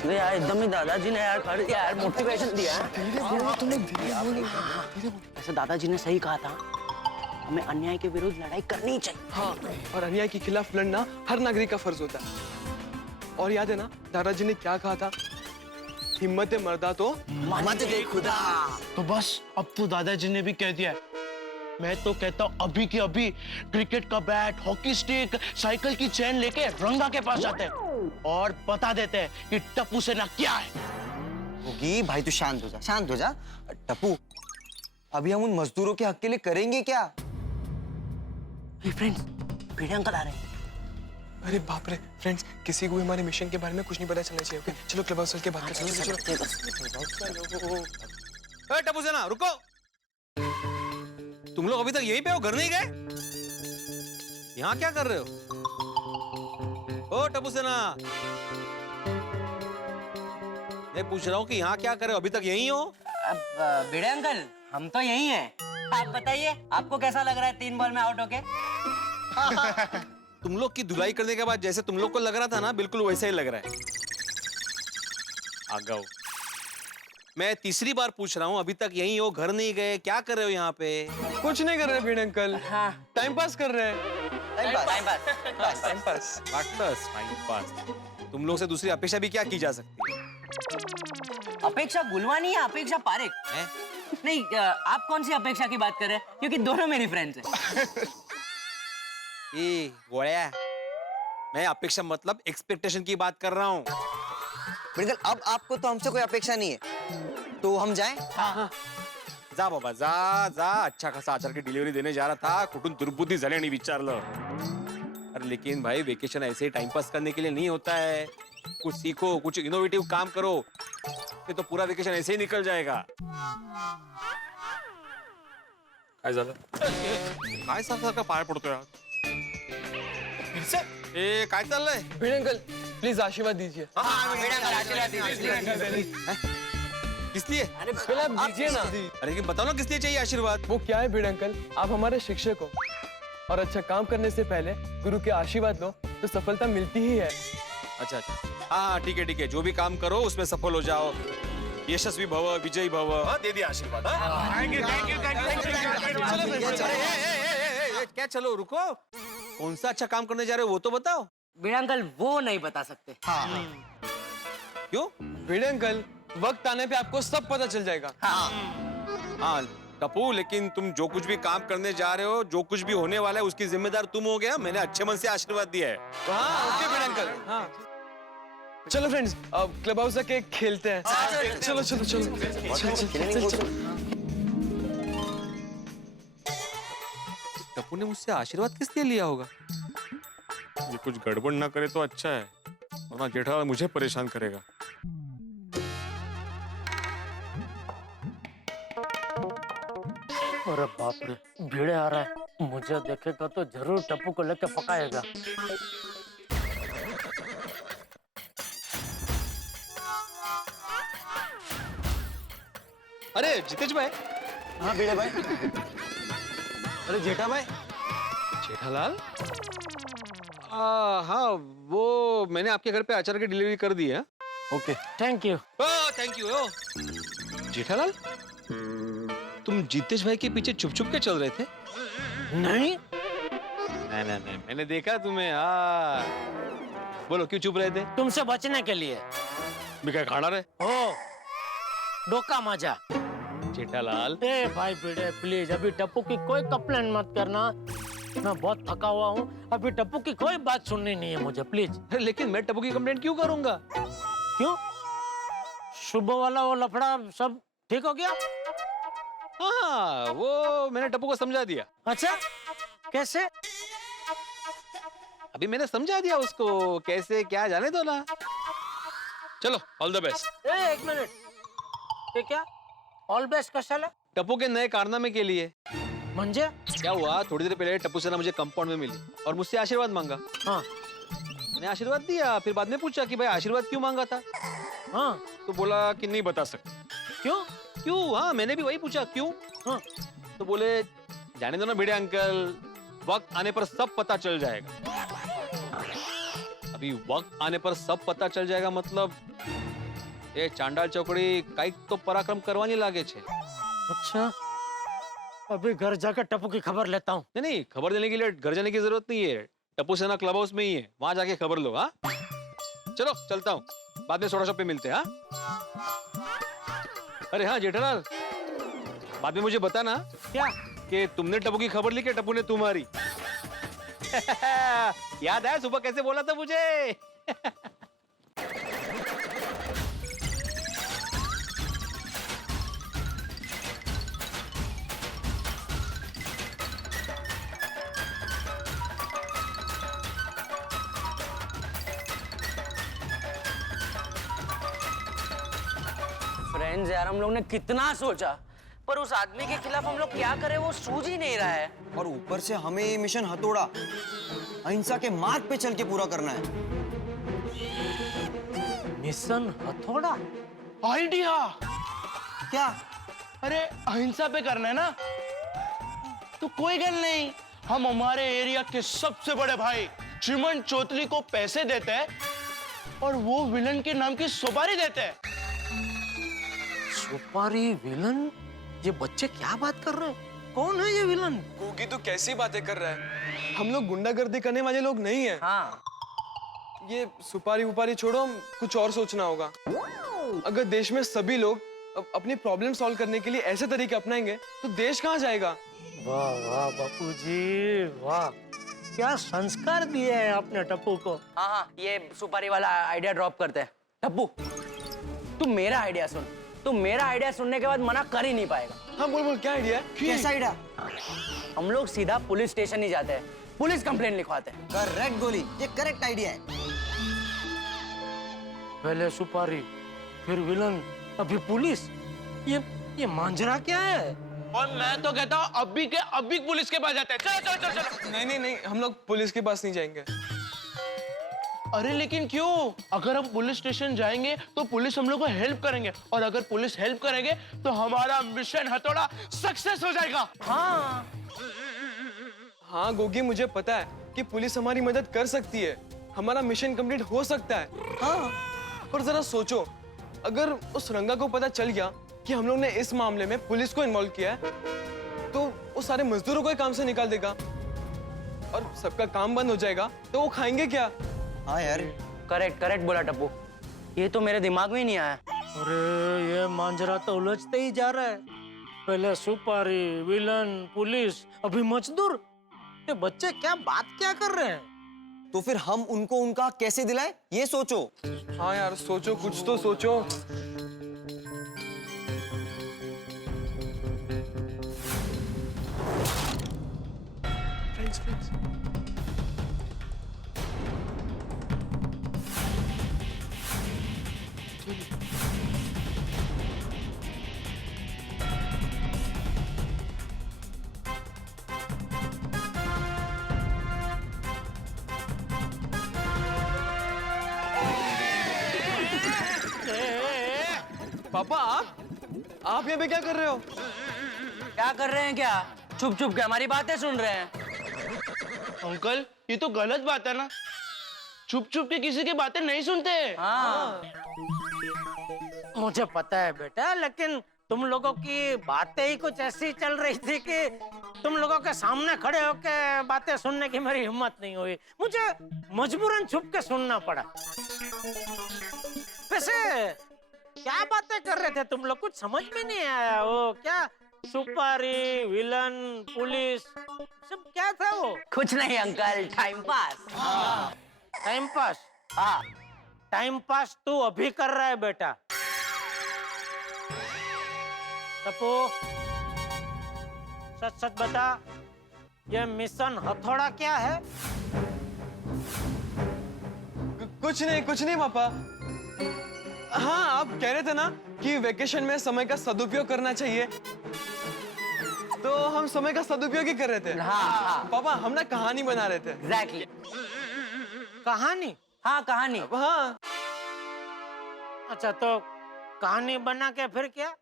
अरे यार एकदम ही दादाजी ने यार कर दिया यार, मोटिवेशन दिया। ऐसे दादाजी ने सही कहा था, हमें अन्याय के विरुद्ध लड़ाई करनी चाहिए। हाँ, और अन्याय के खिलाफ लड़ना हर नागरिक का फर्ज होता है। और याद है ना दादाजी ने क्या कहा था? हिम्मत मर्दा तो मत दे खुदा। तो बस अब तो दादाजी ने भी कह दिया है। मैं तो कहता हूँ अभी के अभी क्रिकेट का बैट, हॉकी स्टिक, साइकिल की चेन लेके रंगा के पास जाते हैं और बता देते हैं कि टप्पू सेना क्या है। होगी भाई, तू शांत हो जा, शांत हो जा। टप्पू, अभी हम उन मजदूरों के हक के लिए करेंगे क्या? फ्रेंड्स, भिड़े अंकल आ रहे हैं। अरे बाप रे फ्रेंड्स, किसी को भी हमारे मिशन के बारे में कुछ नहीं पता चलना चाहिए। ओके चलो क्लब हाउस के बात करते हैं। चलो टप्पू सेना रुको, तुम लोग अभी तक यहीं पे हो, घर नहीं गए? यहाँ क्या कर रहे हो? ओ टप्पू सेना, मैं पूछ रहा हूँ कि यहाँ क्या कर रहे हो? अभी तक यहीं हो? अब भिड़े अंकल, हम तो यही हैं। आप बताइए, आपको कैसा लग रहा है 3 बॉल में आउट होके? तुम लोग की धुलाई करने के बाद जैसे तुम लोग को लग रहा था ना, बिल्कुल वैसा ही लग रहा है। आ जाओ, मैं तीसरी बार पूछ रहा हूँ, अभी तक यहीं हो, घर नहीं गए? क्या कर रहे हो यहाँ पे? कुछ नहीं कर रहे भिड़े अंकल। हाँ, टाइम पास कर रहे हैं। Time pass. तुम लोग से दूसरी अपेक्षा भी क्या की जा सकती है? अपेक्षा गुलवानी है, अपेक्षा पारेख हैं? नहीं। आप कौन सी अपेक्षा की बात कर रहे हैं? क्योंकि दोनों मेरी फ्रेंड्स हैं। ये गोया, मैं अपेक्षा मतलब एक्सपेक्टेशन की बात कर रहा हूँ। बिल्कुल, अब आपको तो हमसे कोई अपेक्षा नहीं है, तो हम जाएं? जा बाबा, जा जा। अच्छा खासा आचार की डिलीवरी देने जा रहा था, कुठून दुर्बुद्धी झाली आणि विचारलं। अरे लेकिन भाई, वेकेशन ऐसे ही टाइम पास करने के लिए नहीं होता है। कुछ सीखो, कुछ इनोवेटिव काम करो, ये तो पूरा वेकेशन ऐसे ही निकल जाएगा। काय झालं? काय सारखं पाय पडतोय यार? ए काय चाललंय? भिड़े अंकल प्लीज आशीर्वाद दीजिए। किस लिए? पहले आप दीजिए ना। अरे लेकिन बताओ ना, किस लिए चाहिए आशीर्वाद? वो क्या है भिड़े अंकल, आप हमारे शिक्षक हो और अच्छा काम करने से पहले गुरु के आशीर्वाद लो तो सफलता मिलती ही है। अच्छा अच्छा, हाँ ठीक है, जो भी काम करो उसमें सफल हो जाओ, यशस्वी भव, विजयी भव। दे दिया आशीर्वाद। क्या चलो, रुको, कौन सा अच्छा काम करने जा रहे हो वो तो बताओ। भिड़े अंकल वो नहीं बता सकते। क्यों? भिड़े अंकल, वक्त आने पे आपको सब पता चल जाएगा। हाँ टप्पू, लेकिन तुम जो कुछ भी काम करने जा रहे हो, जो कुछ भी होने वाला है, उसकी जिम्मेदार तुम हो गया। मैंने अच्छे मन से आशीर्वाद दिया है। हाँ ओके भिड़े अंकल। हाँ चलो फ्रेंड्स, अब क्लब हाउस जाके खेलते हैं। चलो चलो चलो चलो। टप्पू ने मुझसे आशीर्वाद किस लिए लिया होगा? ये कुछ गड़बड़ ना करे तो अच्छा है, वरना जेठालाल मुझे परेशान करेगा। अरे बाप रे, भीड़े आ रहा है, मुझे देखेगा तो जरूर टप्पू को लेके पकाएगा। अरे जितेश भाई। हाँ भिड़े भाई। अरे जेठा भाई। जेठालाल? हाँ, वो मैंने आपके घर पे अचार की डिलीवरी कर दी है। Okay thank you. Thank you. Jethalal, तुम जितेश भाई के पीछे छुप छुप के चल रहे थे? नहीं, नहीं, मैंने देखा तुम्हें। हाँ, बोलो क्यों चुप रहे थे? तुमसे बचने के लिए। क्या खाना रहे? ओ, डोका मजा। जेठालाल, ए भाई भिड़े प्लीज, अभी टप्पू की कोई कंप्लेंट मत करना, मैं बहुत थका हुआ हूँ। अभी टप्पू की कोई बात सुननी नहीं है मुझे, प्लीज। लेकिन मैं टप्पू की कंप्लेंट क्यों करूंगा? क्यों? सुबह वाला वो लफड़ा सब ठीक हो गया? हाँ, वो मैंने टप्पू को समझा दिया। अच्छा, कैसे? अभी मैंने समझा दिया उसको, कैसे क्या जाने दो ना। चलो, ऑल द बेस्ट। एक मिनट, ये क्या ऑल बेस्ट कशाला? टप्पू के नए कारनामे के लिए। म्हणजे? क्या हुआ, थोड़ी देर पहले टप्पू सेना मुझे कंपाउंड में मिली और मुझसे आशीर्वाद मांगा। हाँ मैंने आशीर्वाद दिया, फिर बाद में पूछा कि भाई आशीर्वाद क्यों मांगा था, हाँ, तो बोला कि नहीं बता सकते। क्यों? क्यों? हाँ, मैंने भी वही पूछा क्यों। हाँ, तो बोले जाने दो ना भिड़े अंकल, वक्त आने पर सब पता चल जाएगा। अभी वक्त आने पर सब पता चल जाएगा मतलब એ ચાંડાળ ચોકડી કઈક તો પરાક્રમ કરવાની લાગે છે. अच्छा अभी घर जाकर टप्पू की खबर लेता हूँ. नहीं नहीं, खबर देने के लिए घर जाने की जरूरत नहीं है. टप्पू सेना क्लब हाउस में ही है, वहां जाके खबर लो. हाँ चलो चलता हूँ, बाद में सोडा शॉप पे मिलते हैं. हाँ अरे हाँ जेठालाल, बाद में मुझे बताना क्या? कि तुमने टप्पू की खबर ली कि टप्पू ने तुम्हारी. याद है सुबह कैसे बोला था मुझे. फ्रेंड्स यार, हम लोग ने कितना सोचा, पर उस आदमी के खिलाफ हम लोग क्या करें वो सूझ ही नहीं रहा है. और ऊपर से हमें ये मिशन हथौड़ा अहिंसा के मार्ग पे चल के पूरा करना है. मिशन हथौड़ा? आइडिया. क्या? अरे अहिंसा पे करना है ना, तो कोई गल नहीं, हम हमारे एरिया के सबसे बड़े भाई चिमन चौधरी को पैसे देते हैं और वो विलन के नाम की सुपारी देते हैं. सुपारी विलन? ये बच्चे क्या बात कर रहे हैं? कौन है ये विलन? गोगी तो कैसी बातें कर रहा है, हम लोग गुंडागर्दी करने वाले लोग नहीं हैं. हाँ, ये सुपारी वुपारी छोड़ो, कुछ और सोचना होगा. अगर देश में सभी लोग अपनी प्रॉब्लम सॉल्व करने के लिए ऐसे तरीके अपनाएंगे तो देश कहाँ जाएगा. वाह वाह बापूजी वाह, क्या संस्कार दिए हैं आपने टप्पू को. हाँ हाँ, ये सुपारी वाला आइडिया ड्रॉप करते हैं. टप्पू, तू मेरा आइडिया सुन. तू मेरा आइडिया सुनने के बाद मना कर ही नहीं पाएगा. हाँ बोल बोल, क्या आइडिया है? कैसा आइडिया? हम लोग सीधा पुलिस स्टेशन ही जाते हैं, पुलिस कंप्लेंट लिखवाते हैं. करेक्ट गोली, ये करेक्ट आइडिया है. पहले सुपारी, फिर विलन, अभी पुलिस. ये मांजरा क्या है? और मैं तो कहता हूँ अभी के अभी पुलिस के पास जाते हैं. चलो चलो चलो चलो. नहीं नहीं नहीं, हम लोग पुलिस के पास नहीं जाएंगे. अरे लेकिन क्यों? अगर हम पुलिस स्टेशन जाएंगे तो पुलिस हम लोग को हेल्प करेंगे, और अगर पुलिस हेल्प करेंगे तो हमारा मिशन हथौड़ा सक्सेस हो जाएगा. हाँ, हाँ गोगी, मुझे पता है कि पुलिस हमारी मदद कर सकती है, हमारा मिशन कंप्लीट हो सकता है. हाँ, पर जरा सोचो, अगर उस रंगा को पता चल गया कि हम लोग ने इस मामले में पुलिस को इन्वॉल्व किया है, तो वो सारे मजदूरों को ही काम से निकाल देगा और सबका काम बंद हो जाएगा, तो वो खाएंगे क्या. हाँ यार, करेक्ट करेक्ट बोला टप्पू. ये तो मेरे दिमाग में ही नहीं आया. अरे ये मांजरा तो उलझते ही जा रहा है. पहले सुपारी, विलन, पुलिस, अभी मजदूर. ये बच्चे क्या बात क्या कर रहे हैं? तो फिर हम उनको उनका हक कैसे दिलाएं, ये सोचो. हाँ यार, सोचो, कुछ तो सोचो. फ्रेंड्स. पापा, आप यहाँ पे क्या कर रहे हो? क्या कर रहे हैं क्या? छुप छुप के हमारी बातें सुन रहे हैं. अंकल, ये तो गलत बात है ना. छुप छुप के किसी की बातें नहीं सुनते. हाँ, मुझे पता है बेटा, लेकिन तुम लोगों की बातें ही कुछ ऐसी चल रही थी कि तुम लोगों के सामने खड़े होके बातें सुनने की मेरी हिम्मत नहीं हुई. मुझे मजबूरन छुप के सुनना पड़ा. वैसे क्या बातें कर रहे थे तुम लोग? कुछ समझ में नहीं आया. वो क्या सुपारी, विलन, पुलिस, सब क्या था वो? कुछ नहीं uncle, time pass. Time pass? हाँ, टाइम पास तू अभी कर रहा है बेटा. टप्पू, सच सच बता, ये मिशन हथौड़ा क्या है? कुछ नहीं पापा. हाँ, आप कह रहे थे ना कि वेकेशन में समय का सदुपयोग करना चाहिए, तो हम समय का सदुपयोग ही कर रहे थे. हाँ. पापा, हम ना कहानी बना रहे थे. एग्जैक्टली. कहानी? हाँ, कहानी. हाँ. अच्छा, तो कहानी बना के फिर क्या?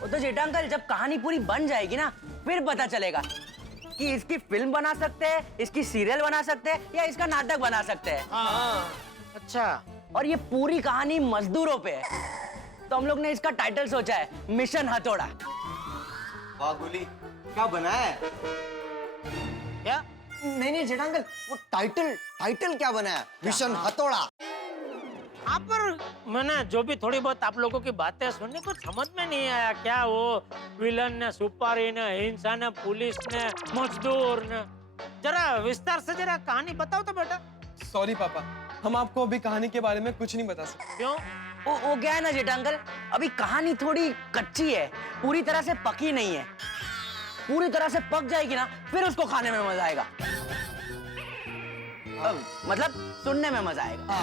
वो तो जेठा अंकल, जब कहानी पूरी बन जाएगी ना, फिर पता चलेगा कि इसकी फिल्म बना सकते हैं, इसकी सीरियल बना सकते हैं, या इसका नाटक बना सकते हैं. हाँ. अच्छा, और ये पूरी कहानी मजदूरों पे है. तो हम लोग ने इसका टाइटल सोचा है मिशन हथौड़ा। वाह गोली, क्या बना है? क्या? नहीं जेठा अंकल, वो टाइटल क्या बना है? मिशन हथौड़ा। हाँ, पर मैंने जो भी थोड़ी बहुत आप लोगों की बातें सुनी कुछ समझ में नहीं आया। क्या वो विलन ने, सुपारी ने, हिंसा ने, पुलिस ने, मजदूर ने, जरा विस्तार से जरा कहानी बताओ तो बेटा। सॉरी पापा, हम आपको अभी कहानी के बारे में कुछ नहीं बता सकते। क्यों? वो क्या है ना जेठा अंकल, अभी कहानी थोड़ी कच्ची है, पूरी तरह से पकी नहीं है। पूरी तरह से पक जाएगी ना, फिर उसको खाने में मजा आएगा। मतलब सुनने में मजा आएगा।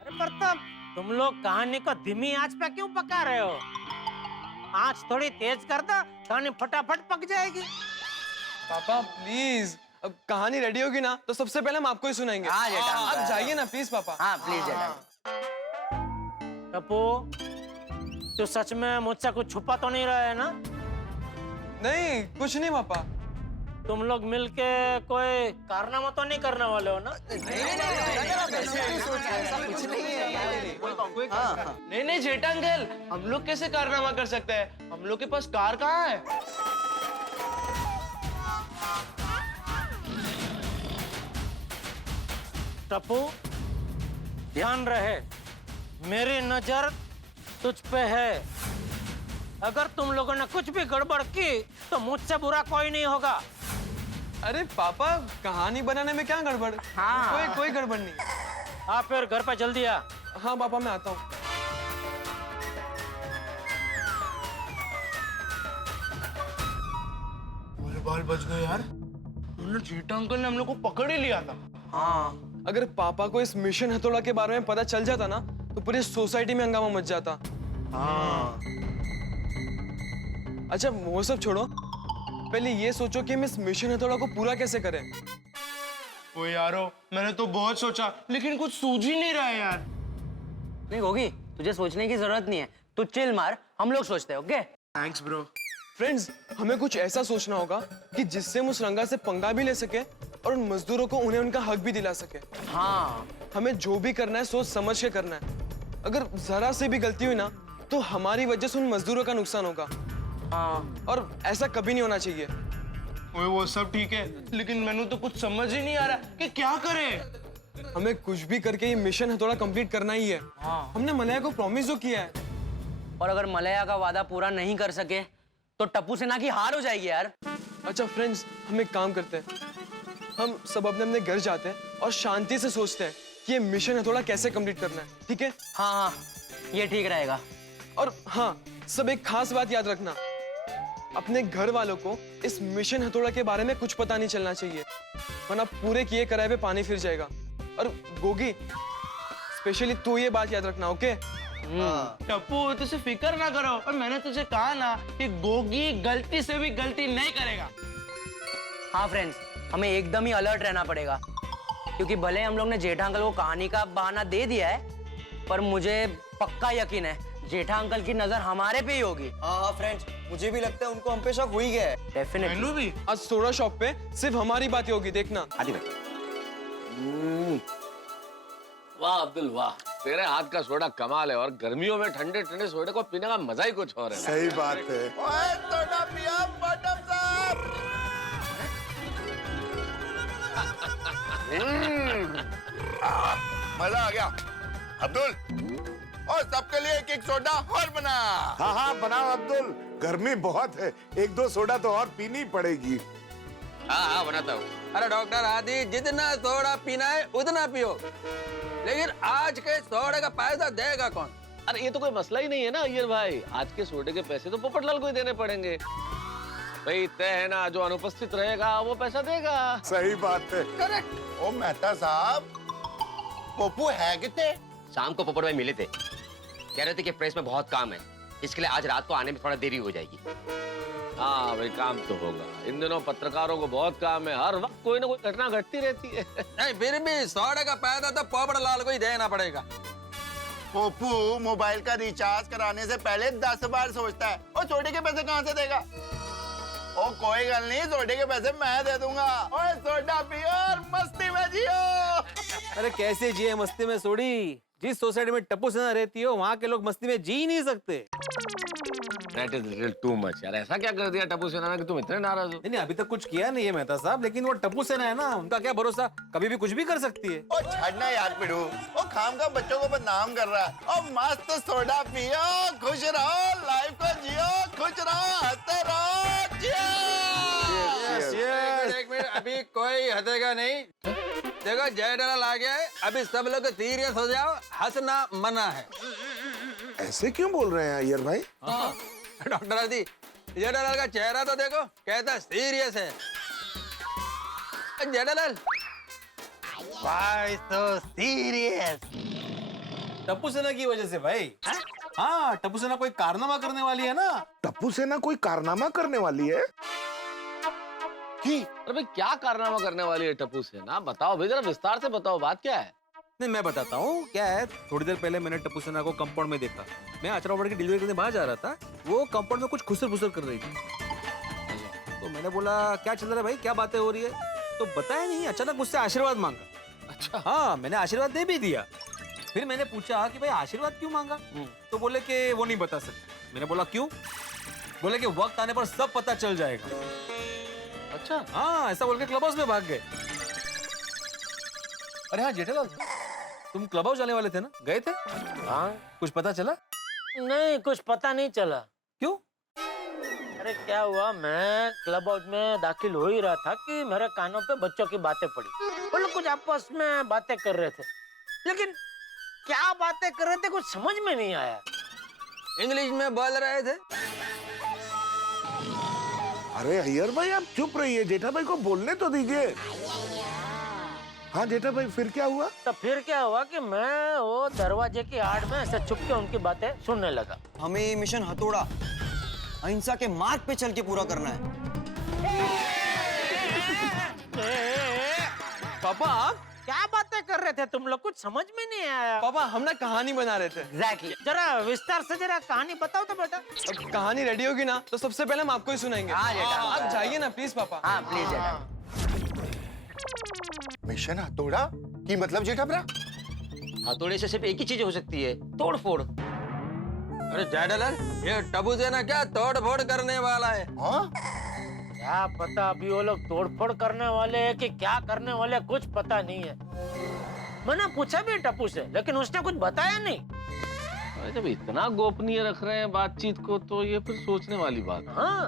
अरे प्रताप, तुम लोग कहानी को धीमी आंच पे क्यों पका रहे हो? आंच थोड़ी तेज कर दो, कहानी फटाफट पक जाएगी। पापा प्लीज, अब कहानी रेडी होगी ना तो सबसे पहले हम आपको ही सुनाएंगे। हाँ, जेठा अंकल। आप जाइए ना प्लीज पापा। हाँ प्लीज जेठा। टप्पू, तू सच में मुझसे कुछ छुपा तो नहीं रहा है ना? नहीं, कुछ नहीं पापा। तुम लोग मिलके कोई कारनामा तो नहीं करने वाले हो ना? नहीं जेठा अंकल, हम लोग कैसे कारनामा कर सकते हैं? हम लोग के पास कार कहाँ है? टप्पू, ध्यान रहे, मेरी नजर तुझ पे है। अगर तुम लोगों ने कुछ भी गड़बड़ की तो मुझसे बुरा कोई नहीं होगा। अरे पापा, कहानी बनाने में क्या गड़बड़? हाँ। कोई गड़बड़ नहीं। आप फिर घर पे जल्दी आ। हाँ पापा, मैं आता हूँ। मेरे बाल बच गए यार। उन्होंने जेठा अंकल ने हम लोग को पकड़ ही लिया था। हाँ, अगर पापा को इस मिशन हथौड़ा के बारे में पता चल जाता ना तो पूरी सोसाइटी में हंगामा मच जाता। हाँ। अच्छा वो सब छोड़ो, पहले ये सोचो कि हम इस मिशन हथौड़ा को पूरा कैसे करें। ओ यारो, मैंने तो बहुत सोचा लेकिन कुछ सूझ ही नहीं रहा है यार। नहीं होगी, तुझे सोचने की जरूरत नहीं है। तू चिल मार, हम लोग सोचते हैं। ओके? Thanks bro. फ्रेंड्स, हमें कुछ ऐसा सोचना होगा कि जिससे हम उस रंगा से पंगा भी ले सके और उन मजदूरों को उन्हें उनका हक भी दिला सके। हाँ, हमें जो भी करना है सोच समझ के करना है। अगर जरा से भी गलती हुई ना तो हमारी वजह से उन मजदूरों का नुकसान होगा। हाँ। और ऐसा कभी नहीं होना चाहिए। ओए वो सब ठीक है, लेकिन मैंने तो कुछ समझ ही नहीं आ रहा कि क्या करें। हमें कुछ भी करके ये मिशन हथौड़ा कंप्लीट करना ही है। हमने मलया को प्रॉमिस जो किया है। और अगर मलया का वादा पूरा नहीं कर सके तो टप्पू सेना की हार हो जाएगी यार। अच्छा फ्रेंड्स, हम एक काम करते हैं, हम सब अपने अपने घर जाते हैं और शांति से सोचते हैं कि ये मिशन हथौड़ा कैसे कंप्लीट करना है। ठीक है? हाँ हाँ, ये ठीक रहेगा। और हाँ, सब एक खास बात याद रखना, अपने घर वालों को इस मिशन हथौड़ा के बारे में कुछ पता नहीं चलना चाहिए, वरना पूरे किए कराए पे पानी फिर जाएगा। और गोगी, स्पेशली तू ये बात याद रखना। ओके? टप्पू, तुझे फिक्र ना करो, और मैंने तुझे कहा ना कि गोगी गलती से भी गलती नहीं करेगा। हाँ फ्रेंड्स, हमें एकदम ही अलर्ट रहना पड़ेगा, क्योंकि भले हम लोग ने जेठा अंकल को कहानी का बहाना दे दिया है, पर मुझे पक्का यकीन है जेठा अंकल की नजर हमारे पे ही होगी। हाँ फ्रेंड्स, मुझे भी लगता है उनको हम पे शक हो ही गया है। डेफिनेटली। मैनू भी। आज सोडा शॉप पे सिर्फ हमारी बातें होगी, देखना। आदि भाई, वाह अब्दुल वाह, तेरे हाथ का सोडा कमाल है। और गर्मियों में ठंडे ठंडे सोडे को पीने का मजा ही कुछ और है। सही बात है। मजा आ गया। अब्दुल, और सबके लिए एक एक सोडा और बना। हाँ हाँ बनाओ अब्दुल, गर्मी बहुत है, एक दो सोडा तो और पीनी पड़ेगी। हाँ हाँ बनाता हूँ। अरे डॉक्टर आदि, जितना सोडा पीना है उतना पियो, लेकिन आज के सोडे का पैसा देगा कौन? अरे ये तो कोई मसला ही नहीं है ना अय्यर भाई, आज के सोडे के पैसे तो पोपटलाल को ही देने पड़ेंगे। भाई तय है ना, जो अनुपस्थित रहेगा वो पैसा देगा। सही बात है। करेक्ट। ओ मेहता साहब, पप्पू है कितने? शाम को पोपट भाई मिले थे, कह रहे थे कि प्रेस में बहुत काम है, इसके लिए आज रात को आने में थोड़ा देरी हो जाएगी। हाँ भाई, काम तो होगा। इन दिनों पत्रकारों को बहुत काम है, हर वक्त कोई ना कोई घटना घटती रहती है। नहीं फिर भी सोडे का पैसा तो पोपटलाल को ही देना पड़ेगा। पप्पू मोबाइल का रिचार्ज कराने से पहले 10 बार सोचता है, और सोडे के पैसे कहाँ से देगा? ओ कोई गल नहीं, सोडे के पैसे मैं दे दूंगा। ओए सोडा पियो और मस्ती में जियो। अरे कैसे जिए मस्ती में सोडी, जिस सोसाइटी में टप्पू सेना रहती हो वहाँ के लोग मस्ती में जी ही नहीं सकते। That is little too much यार। ऐसा क्या कर दिया टप्पू सेना ने कि तुम इतने नाराज हो? नहीं अभी तक कुछ किया नहीं है मेहता साहब, लेकिन वो टप्पू सेना है ना, उनका क्या भरोसा, कभी भी कुछ भी कर सकती है। ओ छड़ना यार पिड़ू, ओ खाम का बच्चों को बदनाम कर रहा है। ओ मस्त सोडा पियो, खुश रहो, लाइफ को जियो, खुश रहो, हंसते रहो, एक मिनट, अभी कोई हंसेगा नहीं। देखो जेठालाल आ गया है, अभी सब लोग सीरियस हो जाओ, हंसना मना है। ऐसे क्यों बोल रहे हैं अय्यर भाई? डॉक्टर आदि, जेठालाल का चेहरा तो देखो, कहता सीरियस है। Jethalal, Why so serious? Tappu सेना की वजह से भाई। हाँ, टप्पू सेना कोई कारनामा करने वाली है ना। टप्पू सेना कोई कारनामा करने वाली है? अरे भाई क्या कारनामा करने वाली है टप्पू सेना? बताओ भाई, जरा विस्तार से बताओ, बात क्या है? नहीं मैं बताता हूँ क्या है। थोड़ी देर पहले मैंने टप्पू सेना को कंपाउंड में देखा। मैं आचरा की डिलीवरी करने बाहर जा रहा था, वो कंपाउंड में कुछ खुसर फुसर कर रही थी। तो मैंने बोला क्या चल रहा है भाई, क्या बातें हो रही है? तो बताया नहीं, अचानक मुझसे आशीर्वाद मांगा। अच्छा हाँ, मैंने आशीर्वाद दे भी दिया। फिर मैंने पूछा कि भाई आशीर्वाद क्यों मांगा, तो बोले कि वो नहीं बता सकते। मैंने बोला क्यों? बोले कि वक्त आने पर सब पता चल जाएगा। अच्छा हाँ, ऐसा बोल के क्लब हाउस में भाग गए। अरे हाँ जेठालाल, तुम क्लब हाउस जाने वाले थे ना, गए थे? हाँ? कुछ पता चला? नहीं, कुछ पता नहीं चला। क्यों? अरे क्या हुआ, मैं क्लब हाउस में दाखिल हो ही रहा था कि मेरे कानों पे बच्चों की बातें पड़ी। वो लोग कुछ आपस में बातें कर रहे थे, लेकिन क्या बातें कर रहे थे कुछ समझ में नहीं आया। इंग्लिश में बोल रहे थे। अरे अय्यर भाई आप चुप रहिए, जेठा भाई को बोलने तो दीजिए। हाँ जेठा भाई, फिर क्या हुआ? तो फिर क्या हुआ कि मैं वो दरवाजे की आड़ में ऐसे छुप के उनकी बातें सुनने लगा। हमें ये मिशन हथौड़ा अहिंसा के मार्ग पे चल के पूरा करना है। पापा आप? क्या बातें कर रहे थे तुम लोग, कुछ समझ में नहीं आया। पापा हम ना कहानी बना रहे थे। एग्जैक्टली। जरा विस्तार से जरा कहानी बताओ तो बेटा। अब कहानी रेडी होगी ना तो सबसे पहले हम आपको ही सुनाएंगे। हाँ, जेठा। आप जाइए ना प्लीज पापा। हाँ प्लीज जेठा। मिशन हथौड़ा की मतलब जेठा ब्रा? हथौड़े से सिर्फ एक ही चीज हो सकती है, तोड़ फोड़। अरे जेठालाल, ये टप्पू सेना क्या तोड़ फोड़ करने वाला है? हाँ? क्या पता अभी वो लोग तोड़फोड़ करने वाले हैं कि क्या करने वाले हैं, कुछ पता नहीं है। मैंने पूछा भी टप्पू से, लेकिन उसने कुछ बताया नहीं। अरे जब इतना गोपनीय रख रहे हैं बातचीत को, तो ये फिर सोचने वाली बात है। हाँ,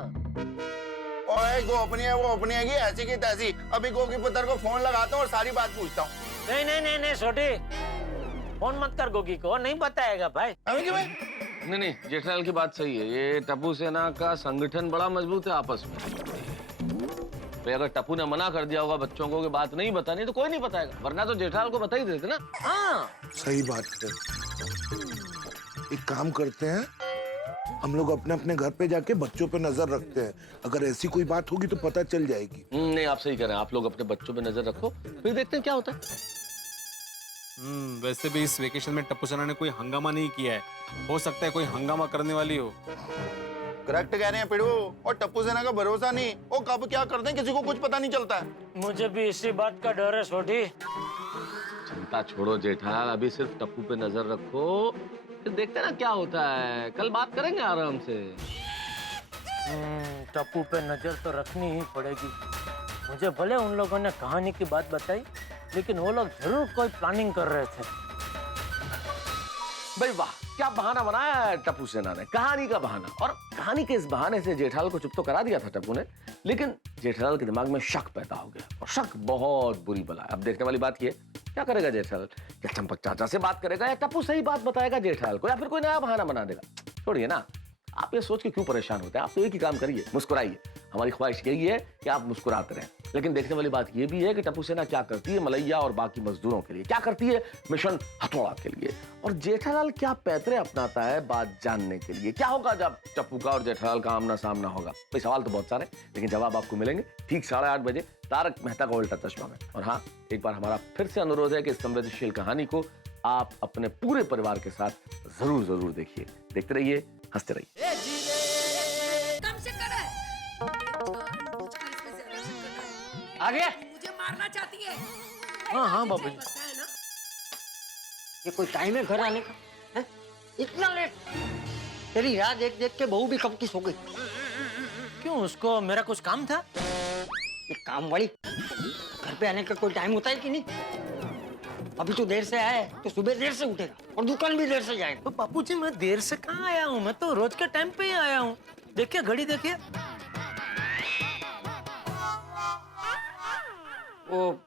ओए गोपनीय वो अपनी है ऐसी की तैसी। अभी गोगी पुत्र को फोन लगाता हूँ और सारी बात पूछता हूँ। नहीं नहीं नहीं नहीं छोटी, फोन मत कर गोगी को, नहीं बताएगा भाई। अभी क्यों भाई? नहीं जेठालाल की बात सही है। ये टप्पू सेना का संगठन बड़ा मजबूत है आपस में। भाई अगर टप्पू ने मना कर दिया होगा बच्चों को कि बात नहीं बतानी, तो कोई नहीं बताएगा, वरना तो जेठालाल को बता ही देते ना। हाँ सही बात है। एक काम करते हैं, हम लोग अपने अपने घर पे जाके बच्चों पे नजर रखते हैं। अगर ऐसी कोई बात होगी तो पता चल जाएगी। नहीं आप सही कह रहे हैं, आप लोग अपने बच्चों पे नजर रखो, फिर देखते हैं क्या होता है। वैसे भी इस वेकेशन में टप्पू सेना ने कोई हंगामा नहीं किया है। हो सकता है कोई हंगामा करने वाली हो। करेक्ट कह रहे हैं पिड़ू। और टप्पू सेना का भरोसा नहीं, वो कब क्या करते हैं किसी को कुछ पता नहीं चलता है। मुझे भी इसी बात का डर है छोटी। चिंता छोड़ो जेठालाल, अभी सिर्फ टप्पू पे नजर रखो, फिर देखते हैं ना क्या होता है। कल बात करेंगे आराम से। टप्पू पे नजर तो रखनी ही पड़ेगी। मुझे भले उन लोगों ने कहानी की बात बताई, लेकिन वो लोग जरूर कोई प्लानिंग कर रहे थे। भाई वाह, क्या बहाना बनाया है टप्पू सेना ने, कहानी का बहाना। और कहानी के इस बहाने से जेठालाल को चुप तो करा दिया था टप्पू ने, लेकिन जेठालाल के दिमाग में शक पैदा हो गया, और शक बहुत बुरी बला है। अब देखने वाली बात ये, क्या करेगा जेठालाल? या चंपक चाचा से बात करेगा, या टप्पू सही बात बताएगा जेठालाल को, या फिर कोई नया बहाना बना देगा। छोड़िए ना, आप ये सोच के क्यों परेशान होते हैं? आप तो एक ही काम करिए, मुस्कुराइए। हमारी ख्वाहिश यही है कि आप मुस्कुराते रहें। लेकिन देखने वाली बात यह भी है कि टप्पू सेना क्या करती है मलैया और बाकी मजदूरों के लिए, क्या करती है मिशन हथौड़ा के लिए, और जेठालाल क्या पैतरे अपनाता है बात जानने के लिए। क्या होगा जब टप्पू का और जेठालाल का आमना सामना होगा? भाई सवाल तो बहुत सारे, लेकिन जवाब आपको मिलेंगे ठीक 8:30 बजे तारक मेहता का उल्टा चश्मा में। और हाँ, एक बार हमारा फिर से अनुरोध है कि इस संवेदनशील कहानी को आप अपने पूरे परिवार के साथ जरूर जरूर देखिए। देखते रहिए, हंसते रहिए। आ गया? मुझे मारना चाहती है। हाँ हाँ बाबू जी। पता है ना? ये कोई टाइम है घर आने का? है? इतना लेट? तेरी राह देख देख के बहू भी कब की सो गई। क्यों, उसको मेरा कुछ काम था? ये काम वाली घर पे आने का कोई टाइम होता है कि नहीं? अभी तो देर से आया है तो सुबह देर से उठेगा और दुकान भी देर से जाएगा। तो बापूजी मैं देर से कहाँ आया हूँ, मैं तो रोज के टाइम पे ही आया हूँ। देखिए घड़ी देखिए। वो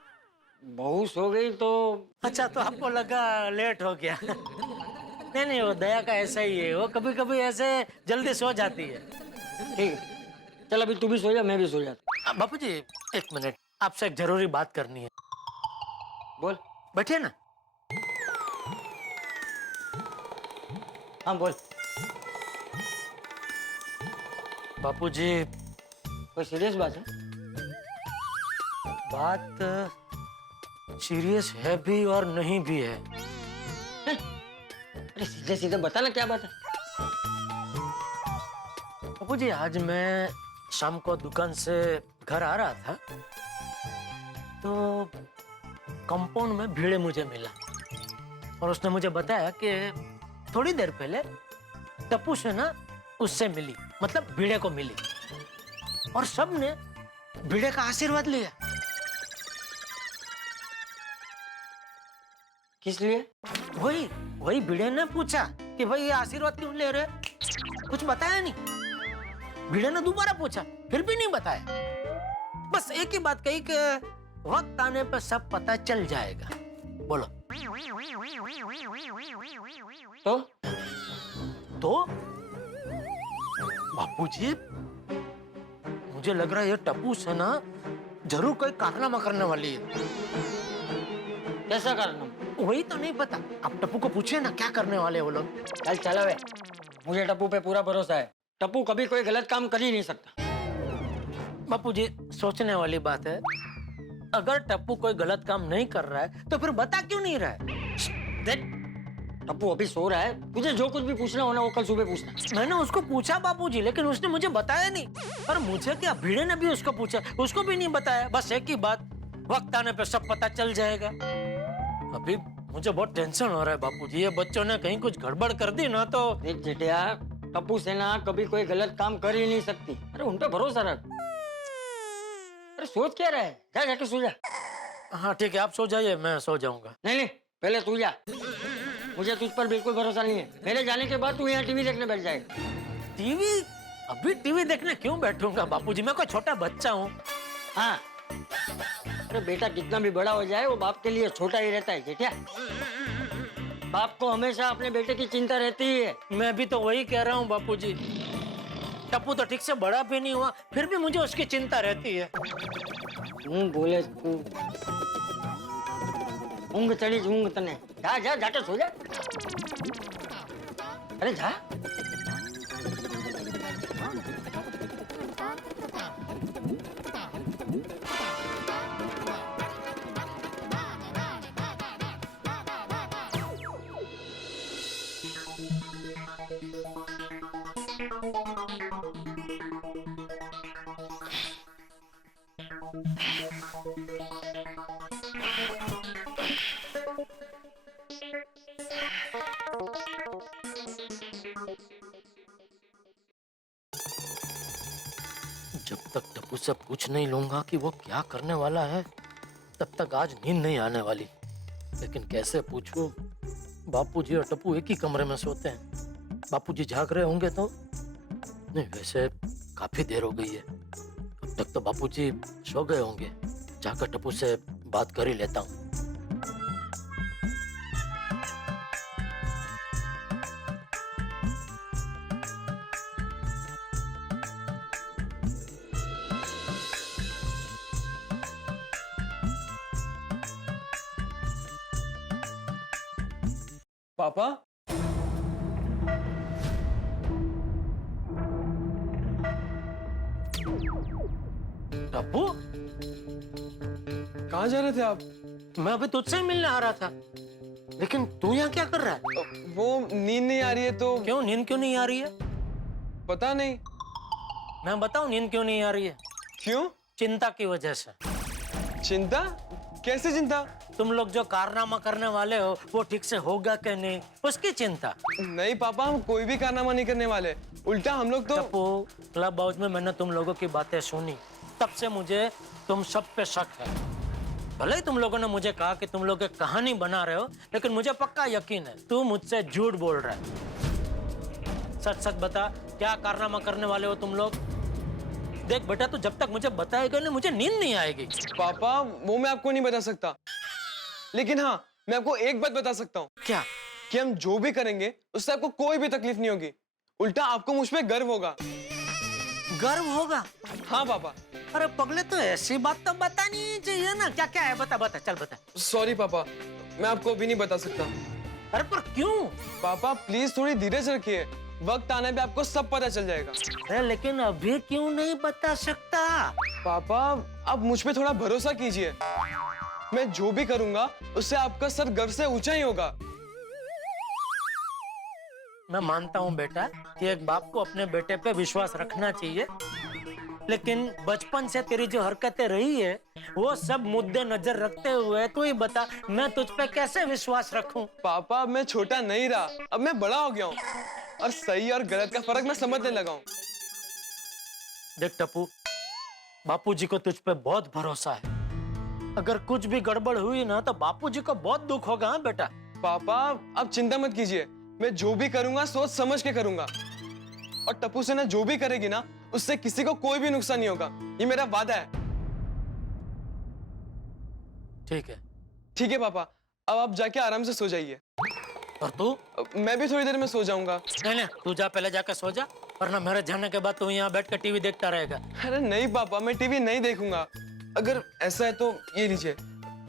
बहू सो गई तो अच्छा, तो आपको लगा लेट हो गया। नहीं नहीं, वो दया का ऐसा ही है, वो कभी कभी ऐसे जल्दी सो जाती है। ठीक है, चल अभी तू भी सो जा, मैं भी सो जाता। बापूजी एक मिनट, आपसे एक जरूरी बात करनी है। बोल, बैठिए ना। हाँ बोल। बापूजी कोई सीरियस बात है? बात सीरियस है भी और नहीं भी है। अरे सीधे सीधे बता ना क्या बात है। बापूजी आज मैं शाम को दुकान से घर आ रहा था तो कंपाउंड में भीड़े मुझे मिला और उसने मुझे बताया कि थोड़ी देर पहले टप्पू से ना उससे मिली, मतलब भीड़े को मिली और सबने भीड़े का आशीर्वाद लिया। किस लिए? वही भीड़े ने पूछा कि भाई ये आशीर्वाद क्यों ले रहे? कुछ बताया नहीं। भीड़े ने दोबारा पूछा, फिर भी नहीं बताया। बस एक ही बात कही कि वक्त आने पर सब पता चल जाएगा। बोलो तो बापूजी मुझे लग रहा है ये टप्पू से ना जरूर कोई कारनामा करने वाली है। कैसा कारनामा? वही तो नहीं पता, आप टप्पू को पूछिए ना क्या करने वाले वो लोग। चल चला वे, मुझे टप्पू पे पूरा भरोसा है। टप्पू कभी कोई गलत काम कर ही नहीं सकता। बापूजी सोचने वाली बात है, अगर टप्पू कोई गलत काम नहीं कर रहा है तो फिर बता क्यों नहीं रहा है? देख टप्पू अभी सो रहा है, तुझे जो कुछ भी पूछना हो ना वो कल सुबह पूछना। मैंने उसको पूछा बापूजी, लेकिन उसने मुझे बताया नहीं। और मुझे क्या, भीड़े ने भी उसको पूछा, उसको भी नहीं बताया। बस एक ही बात, वक्त आने पे सब पता चल जाएगा। अभी मुझे बहुत टेंशन हो रहा है बापूजी, ये बच्चों ने कहीं कुछ गड़बड़ कर दी ना तो। देख जेठिया, टप्पू से ना कभी कोई गलत काम कर ही नहीं सकती। अरे उन पे भरोसा रख। अरे सोच क्या रहा है, जा जाके सो जा। हाँ ठीक है, आप सो जाइए, मैं सो जाऊंगा। नहीं नहीं, पहले तू जा, मुझे तुझ पर बिल्कुल भरोसा नहीं है। मेरे जाने के बाद तू यहाँ टीवी देखने बैठ जाएगा। टीवी? अभी टीवी देखने क्यों बैठूंगा बापूजी, मैं कोई छोटा बच्चा हूँ। हाँ, अरे बेटा कितना भी बड़ा हो जाए वो बाप के लिए छोटा ही रहता है जेठिया। बाप को हमेशा अपने बेटे की चिंता रहती है। मैं भी तो वही कह रहा हूँ बापूजी। टप्पू तो ठीक से बड़ा भी नहीं हुआ, फिर भी मुझे उसकी चिंता रहती है। बोले तू ऊँग चढ़ी ऊँग तने, जा जा जाके सो जा। अरे जा। जब तक टप्पू से पूछ नहीं लूंगा कि वो क्या करने वाला है, तब तक आज नींद नहीं आने वाली। लेकिन कैसे पूछूं? बापूजी और टप्पू एक ही कमरे में सोते हैं। बापूजी जाग रहे होंगे तो नहीं, वैसे काफी देर हो गई है, अब तक तो बापूजी सो गए होंगे। जाकर टप्पू से बात कर ही लेता हूँ। पापा, टप्पू, कहाँ जा रहे थे आप? मैं अभी तुझसे ही मिलने आ रहा था, लेकिन तू यहाँ क्या कर रहा है? वो नींद नहीं आ रही है तो। क्यों नींद क्यों नहीं आ रही है? पता नहीं। मैं बताऊं नींद क्यों नहीं आ रही है? क्यों? चिंता की वजह से। चिंता? कैसे चिंता? तुम लोग जो कारनामा करने वाले हो वो ठीक से होगा कि नहीं उसकी चिंता। नहीं पापा, हम कोई भी कारनामा नहीं करने वाले। उल्टा हम लोग तो टप्पू, क्लब हाउस में मैंने तुम लोगों की बातें सुनी, तब से मुझे तुम सब पे शक है। भले ही तुम लोगों ने मुझे कहा कि तुम लोग एक कहानी बना रहे हो, लेकिन मुझे पक्का यकीन है तू मुझसे झूठ बोल रहा है। सच सच बता, क्या कारनामा करने वाले हो तुम लोग? देख बेटा, तू जब तक मुझे बताएगा नहीं मुझे नींद नहीं आएगी। पापा, वो मैं आपको नहीं बता सकता, लेकिन हाँ मैं आपको एक बात बता सकता हूँ। क्या? कि हम जो भी करेंगे उससे आपको कोई भी तकलीफ नहीं होगी। उल्टा आपको मुझ पे गर्व होगा। गर्व होगा? हाँ पापा। अरे पगले, तो ऐसी बात तो बतानी चाहिए ना। क्या क्या है, बता बता, चल बता। सॉरी पापा, मैं आपको अभी नहीं बता सकता। अरे पर क्यों? पापा प्लीज थोड़ी धीरज रखिए, वक्त आने पे आपको सब पता चल जाएगा। अरे लेकिन अभी क्यों नहीं बता सकता? पापा आप मुझ पे थोड़ा भरोसा कीजिए, मैं जो भी करूंगा उससे आपका सर गर्व से ऊंचा ही होगा। मैं मानता हूँ बेटा कि एक बाप को अपने बेटे पे विश्वास रखना चाहिए, लेकिन बचपन से तेरी जो हरकतें रही है वो सब मुद्दे नजर रखते हुए तू ही बता, मैं तुझ पे कैसे विश्वास रखूं? पापा मैं छोटा नहीं रहा, अब मैं बड़ा हो गया हूँ और सही और गलत का फर्क मैं समझने लगा हूँ। देख टप्पू, बापूजी को तुझ पे बहुत भरोसा है। अगर कुछ भी गड़बड़ हुई ना तो बापूजी को बहुत दुख होगा। हाँ बेटा। पापा आप चिंता मत कीजिए, मैं जो भी करूंगा सोच समझ के करूंगा, और टप्पू से ना जो भी करेगी ना उससे किसी को कोई भी नुकसान नहीं होगा, ये मेरा वादा है। ठीक है। ठीक है पापा, अब आप जाके आराम से सो जाइए। और तू? मैं भी थोड़ी देर में सो जाऊंगा। नहीं, तू जा, पहले जाकर सो जा, वरना मेरे जाने के बाद तू यहाँ बैठ कर टीवी देखता रहेगा। अरे नहीं पापा, मैं टीवी नहीं देखूंगा। अगर ऐसा है तो ये लीजिए,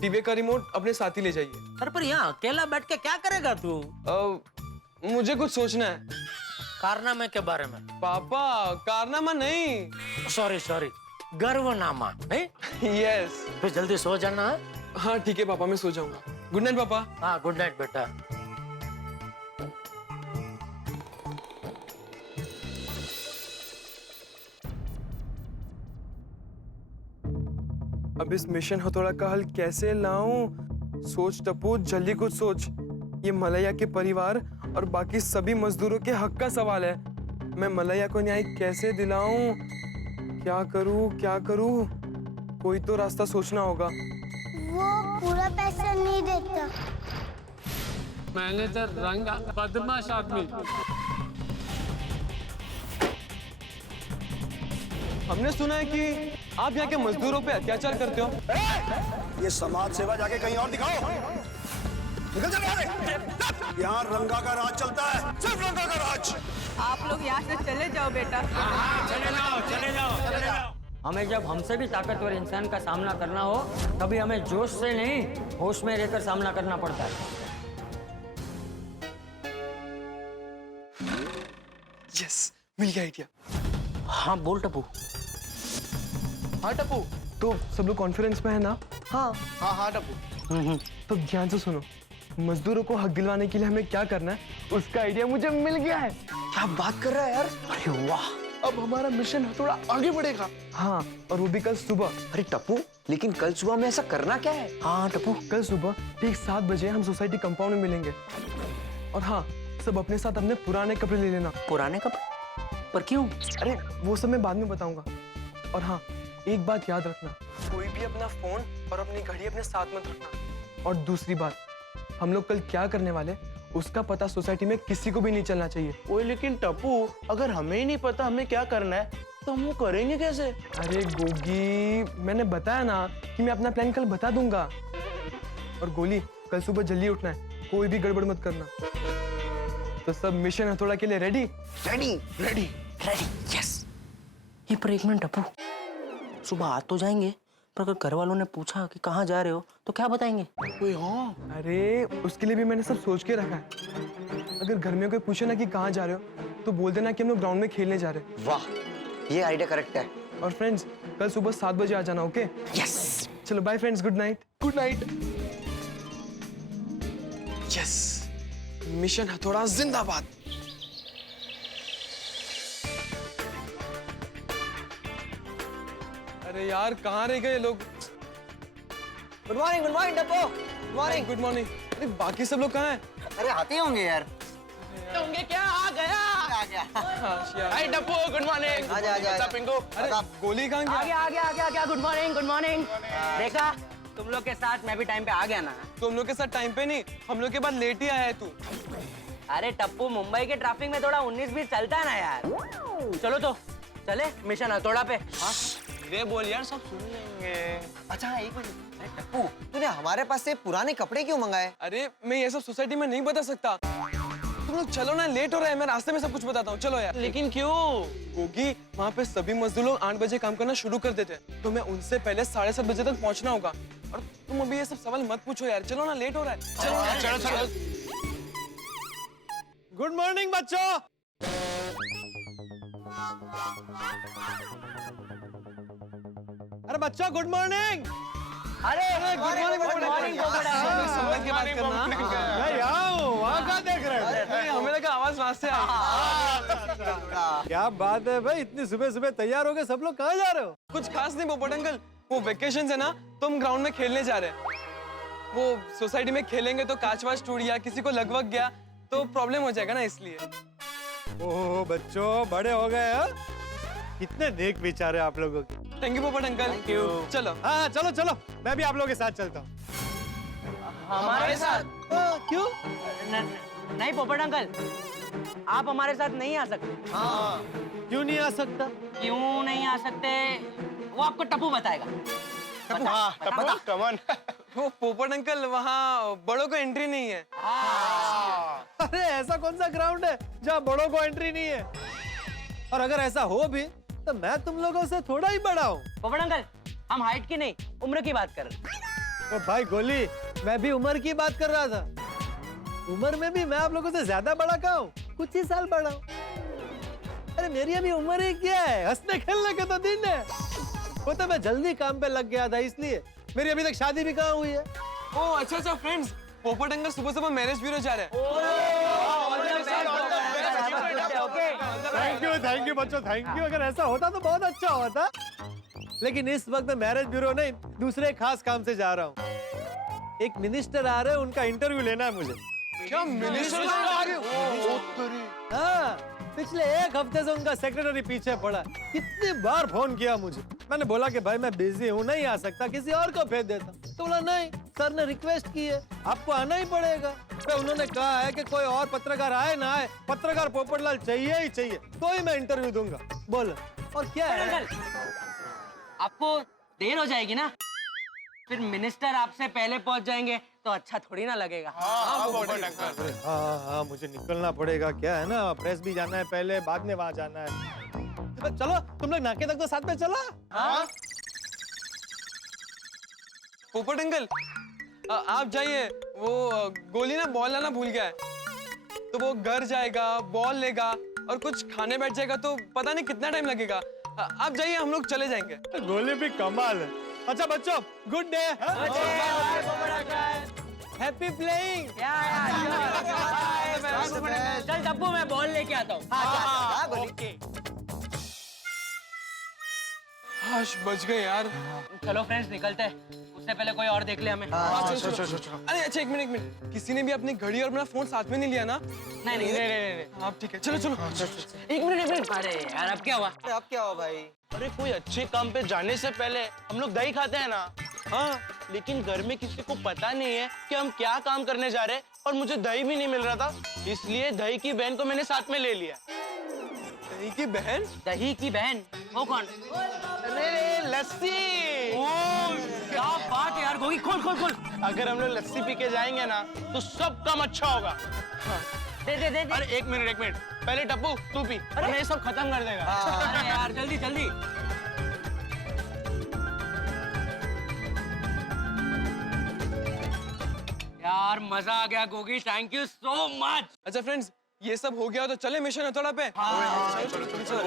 टीवी का रिमोट अपने साथ ही ले जाइए। अरे पर यहाँ अकेला बैठ के क्या करेगा तू? मुझे कुछ सोचना है। कारनामे के बारे में? पापा कारनामा नहीं, सॉरी, गर्वनामा है। यस। फिर जल्दी सो जाना। हाँ ठीक है पापा, मैं सो जाऊंगा। गुड नाइट पापा। हाँ गुड नाइट बेटा। अब इस मिशन हथौड़ा का हल कैसे लाऊं? सोच टप्पू, जल्दी कुछ सोच। ये मलैया के परिवार और बाकी सभी मजदूरों के हक का सवाल है। मैं मलैया को न्याय कैसे दिलाऊं? क्या करूं? कोई तो रास्ता सोचना होगा। वो पूरा पैसा नहीं देता। मैनेजर रंगा बदमाश आदमी। हमने सुना है कि आप यहाँ के मजदूरों पे अत्याचार करते हो। ये समाज सेवा जाके कहीं और दिखाओ। निकल जा यहाँ। यहाँ रंगा का राज चलता है, सिर्फ रंगा का राज। आप लोग यहाँ से चले जाओ बेटा। चले जाओ। हमें जब हमसे भी ताकतवर इंसान का सामना करना हो तभी हमें जोश से नहीं होश में रहकर सामना करना पड़ता है। यस, मिल गया आइडिया। हाँ बोल टप्पू। हाँ टप्पू, तो सब लोग कॉन्फ्रेंस में है ना? हाँ टप्पू। तो ध्यान से सुनो, मजदूरों को हक दिलवाने के लिए हमें क्या करना है उसका आइडिया मुझे मिल गया है। क्या बात कर रहा है यार? अरे वाह, अब हमारा मिशन थोड़ा आगे बढ़ेगा। हाँ, और वो भी कल सुबह। अरे टप्पू, लेकिन कल सुबह में ऐसा करना क्या है? हाँ टप्पू, कल सुबह ठीक 7 बजे हम सोसाइटी कंपाउंड में मिलेंगे। और हाँ, सब अपने साथ अपने पुराने कपड़े ले लेना। पुराने कपड़े? पर क्यों? अरे वो सब मैं बाद में बताऊंगा। और हाँ, एक बात याद रखना, कोई भी अपना फोन और अपनी घड़ी अपने साथ मत रखना। और दूसरी बात, हम लोग कल क्या करने वाले उसका पता सोसाइटी में किसी को भी नहीं चलना चाहिए। ओए लेकिन टप्पू, अगर हमें ही नहीं पता हमें क्या करना है तो हम वो करेंगे कैसे? अरे गोगी, मैंने बताया ना कि मैं अपना प्लान कल बता दूंगा। और गोली, कल सुबह जल्दी उठना है, कोई भी गड़बड़ मत करना। तो सब मिशन हथौड़ा के लिए रेडी? रेडी। यस। ये पर एक मिनट टप्पू, सुबह आ तो जाएंगे पर अगर घर वालों ने पूछा कि कहाँ जा रहे हो तो क्या बताएंगे? ओए हाँ। अरे उसके लिए भी मैंने सब सोच के रखा है। अगर घर में कोई पूछे ना कि कहाँ जा रहे हो तो बोल देना कि हम लोग ग्राउंड में खेलने जा रहे हैं। वाह, ये आइडिया करेक्ट है। और फ्रेंड्स, कल सुबह 7 बजे आ जाना, ओके? यस। चलो bye friends, good night. Good night. Yes, mission हथौड़ा जिंदाबाद। अरे यार, कहाँ रह गए लोग? Good morning Dabbo. Good morning. Good morning. अरे बाकी सब लोग कहाँ हैं? अरे आते ही होंगे यार। होंगे क्या? आ गया। आ गया। हाय डब्बू, गुड मॉर्निंग। आजा आजा। What's up, Pinku? अरे गोली कहाँ गया? आ गया गुड मॉर्निंग। देखा, तुम लोग के साथ मैं भी टाइम पे आ गया ना। तुम लोग के साथ टाइम पे नहीं, हम लोग के बाद लेट ही आया है तू। अरे टप्पू, मुंबई के ट्रैफिक में थोड़ा 19-20 चलता है ना यार। चलो तो चले मिशन हथौड़ा पे। धीरे बोल यार, सब सुन लेंगे। अच्छा एक मिनट। अरे टप्पू, तूने हमारे पास से पुराने कपड़े क्यों मंगाए? अरे मैं ये सब सोसाइटी में नहीं बता सकता। तुम लोग चलो ना, लेट हो रहा है। मैं रास्ते में सब कुछ बताता हूँ, चलो यार। लेकिन क्यों? गोगी, वहाँ पे सभी मजदूर लोग 8 बजे काम करना शुरू कर देते हैं, तो मैं उनसे पहले 7:30 बजे तक पहुँचना होगा। और तुम अभी ये सब सवाल मत पूछो यार, चलो ना, लेट हो रहा है। चलो। गुड मॉर्निंग बच्चों। अरे बच्चों गुड मॉर्निंग। अरे गुड मॉर्निंग। समझ के बात करना। मैं यहाँ हूँ, वहाँ क्या देख रहे थे? नहीं, हमें लगा आवाज वहाँ से आई। क्या बात है भाई, इतनी सुबह सुबह तैयार हो गए सब लोग, कहाँ जा रहे हो? कुछ खास नहीं पोपट अंकल, वो वेकेशन है ना, तो हम ग्राउंड में खेलने जा रहे हैं। वो सोसाइटी में खेलेंगे तो कांच वाच टूट गया, किसी को लगभग गया तो प्रॉब्लम हो जाएगा ना, इसलिए। ओह बच्चों, बड़े हो गए हैं? कितने नेक विचार है आप लोगों के। थैंक यू पोपट अंकल। Thank you। चलो। हाँ चलो चलो, मैं भी आप लोगों के साथ चलता हूँ। हमारे साथ? क्यों? नहीं पोपट अंकल, आप हमारे साथ नहीं आ सकते। क्यों नहीं आ सकता? क्यों नहीं आ सकते वो आपको टप्पू बताएगा। कमन। वो पोपट अंकल, वहाँ बड़ों को एंट्री नहीं है। अरे ऐसा कौन सा ग्राउंड है जहाँ बड़ों को एंट्री नहीं है? और अगर ऐसा हो भी तो मैं तुम लोगों से थोड़ा ही बड़ा हूँ। पोपट अंकल, हम हाइट की नहीं उम्र की बात कर रहे हैं। ओ भाई गोली, मैं भी उम्र की बात कर रहा था। उम्र में भी मैं आप लोगों से ज्यादा बड़ा कहाँ हूँ, कुछ ही साल बड़ा हूँ। अरे मेरी अभी उम्र ही क्या है, हंसने खेलने के तो दिन है। वो तो मैं जल्दी काम पे लग गया था, इसलिए मेरी अभी तक शादी भी कहाँ हुई है। ओ अच्छा फ्रेंड्स, पोपट अंकल सुबह सुबह मैरिज ब्यूरो जा रहे हैं। थैंक यू बच्चों, थैंक यू। अगर ऐसा होता तो बहुत अच्छा होता, लेकिन इस वक्त मैं मैरिज ब्यूरो नहीं, दूसरे खास काम से जा रहा हूँ। एक मिनिस्टर आ रहे हैं, उनका इंटरव्यू लेना है मुझे। क्या मिनिस्टर आ रहे हो? हाँ, पिछले 1 हफ्ते से उनका सेक्रेटरी पीछे पड़ा। कितनी बार फोन किया मुझे, मैंने बोला कि भाई मैं बिजी हूँ, नहीं आ सकता, किसी और को भेज देता। तो बोला नहीं, सर ने रिक्वेस्ट की है, आपको आना ही पड़ेगा। तो उन्होंने कहा है कि कोई और पत्रकार आए ना आए, पत्रकार पोपटलाल चाहिए ही चाहिए, तो ही मैं इंटरव्यू दूंगा। बोलो और क्या है? आपको देर हो जाएगी ना, फिर मिनिस्टर आपसे पहले पहुंच जाएंगे तो अच्छा थोड़ी ना लगेगा। हाँ, मुझे निकलना पड़ेगा, क्या है ना, प्रेस भी जाना है पहले, बाद में वहाँ जाना है। तो चलो तुम लोग नाके तक तो साथ में चलो। पोपट अंकल, आप जाइए, वो गोली ना बॉल लाना भूल गया है, तो वो घर जाएगा, बॉल लेगा और कुछ खाने बैठ जाएगा, तो पता नहीं कितना टाइम लगेगा। आप जाइए, हम लोग चले जाएंगे। गोली भी कमाल है। अच्छा बच्चों, गुड डे। Happy playing. चल डब्बू, मैं बॉल लेके आता हूँ। हाश, बच गए यार। चलो फ्रेंड्स, निकलते हैं, उससे पहले कोई और देख ले हमें। चलो। अरे अच्छा, एक मिनट, किसी ने भी अपनी घड़ी और अपना फोन साथ में नहीं लिया ना? नहीं। आप ठीक है, चलो। एक मिनट। अरे यार, अब क्या हुआ? अब क्या हुआ भाई? अरे कोई अच्छे काम पे जाने से पहले हम लोग दही खाते हैं ना। हाँ, लेकिन घर में किसी को पता नहीं है कि हम क्या काम करने जा रहे हैं, और मुझे दही भी नहीं मिल रहा था, इसलिए दही की बहन को मैंने साथ में ले लिया। दही की बहन? दही की बहन? वो कौन? अरे लस्सी। क्या बात है यार, गोगी खोल। अगर हम लोग लस्सी पी के जाएंगे ना तो सब काम अच्छा होगा। दे। अरे एक मिनट, पहले टप्पू तू पी, वरना ये सब खत्म कर देगा। अरे यार, जल्दी। यार मजा आ गया Gogi, thank you so much. अच्छा फ्रेंड्स, ये सब हो गया तो चले मिशन हथौड़ा पे। चलो।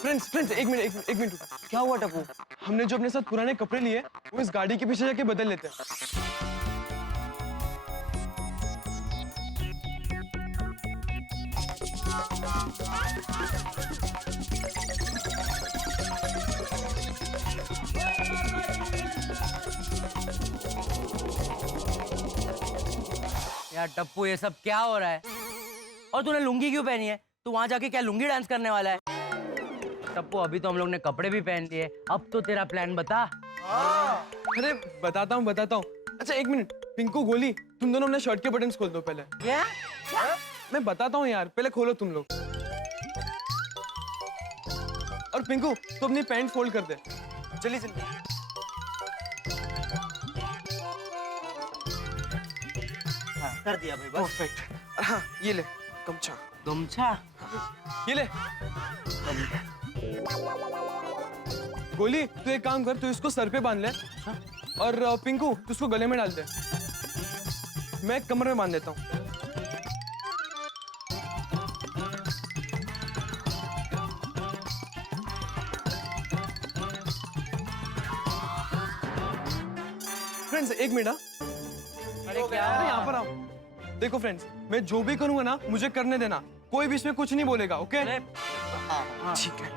फ्रेंड्स, एक मिनट। क्या हुआ टप्पू? हमने जो अपने साथ पुराने कपड़े लिए, वो इस गाड़ी के पीछे जाके बदल लेते हैं। यार टप्पू ये सब क्या हो रहा है? और तूने लुंगी क्यों पहनी है? तू वहां जाके क्या लुंगी डांस करने वाला है? टप्पू अभी तो हम लोग ने कपड़े भी पहन लिए, अब तो तेरा प्लान बता। अरे बताता हूँ। अच्छा एक मिनट, पिंकू गोली, तुम दोनों अपने शर्ट के बटन्स खोल दो पहले। क्या? मैं बताता हूँ यार, पहले खोलो तुम लोग। और पिंकू तू अपनी पैंट फोल्ड कर दे। चलिए चलिए। कर दिया भाई बस। परफेक्ट। हाँ ये ले गमछा। गमछा? ये ले। गोली तू एक काम कर, तू इसको सर पे बांध ले। और पिंकू तू इसको गले में डाल दे। मैं कमर में बांध देता हूँ। फ्रेंड्स एक मिनट। अरे क्या? अरे यहाँ पर आओ। देखो फ्रेंड्स, मैं जो भी करूंगा ना मुझे करने देना, कोई भी इसमें कुछ नहीं बोलेगा, ओके? ठीक है।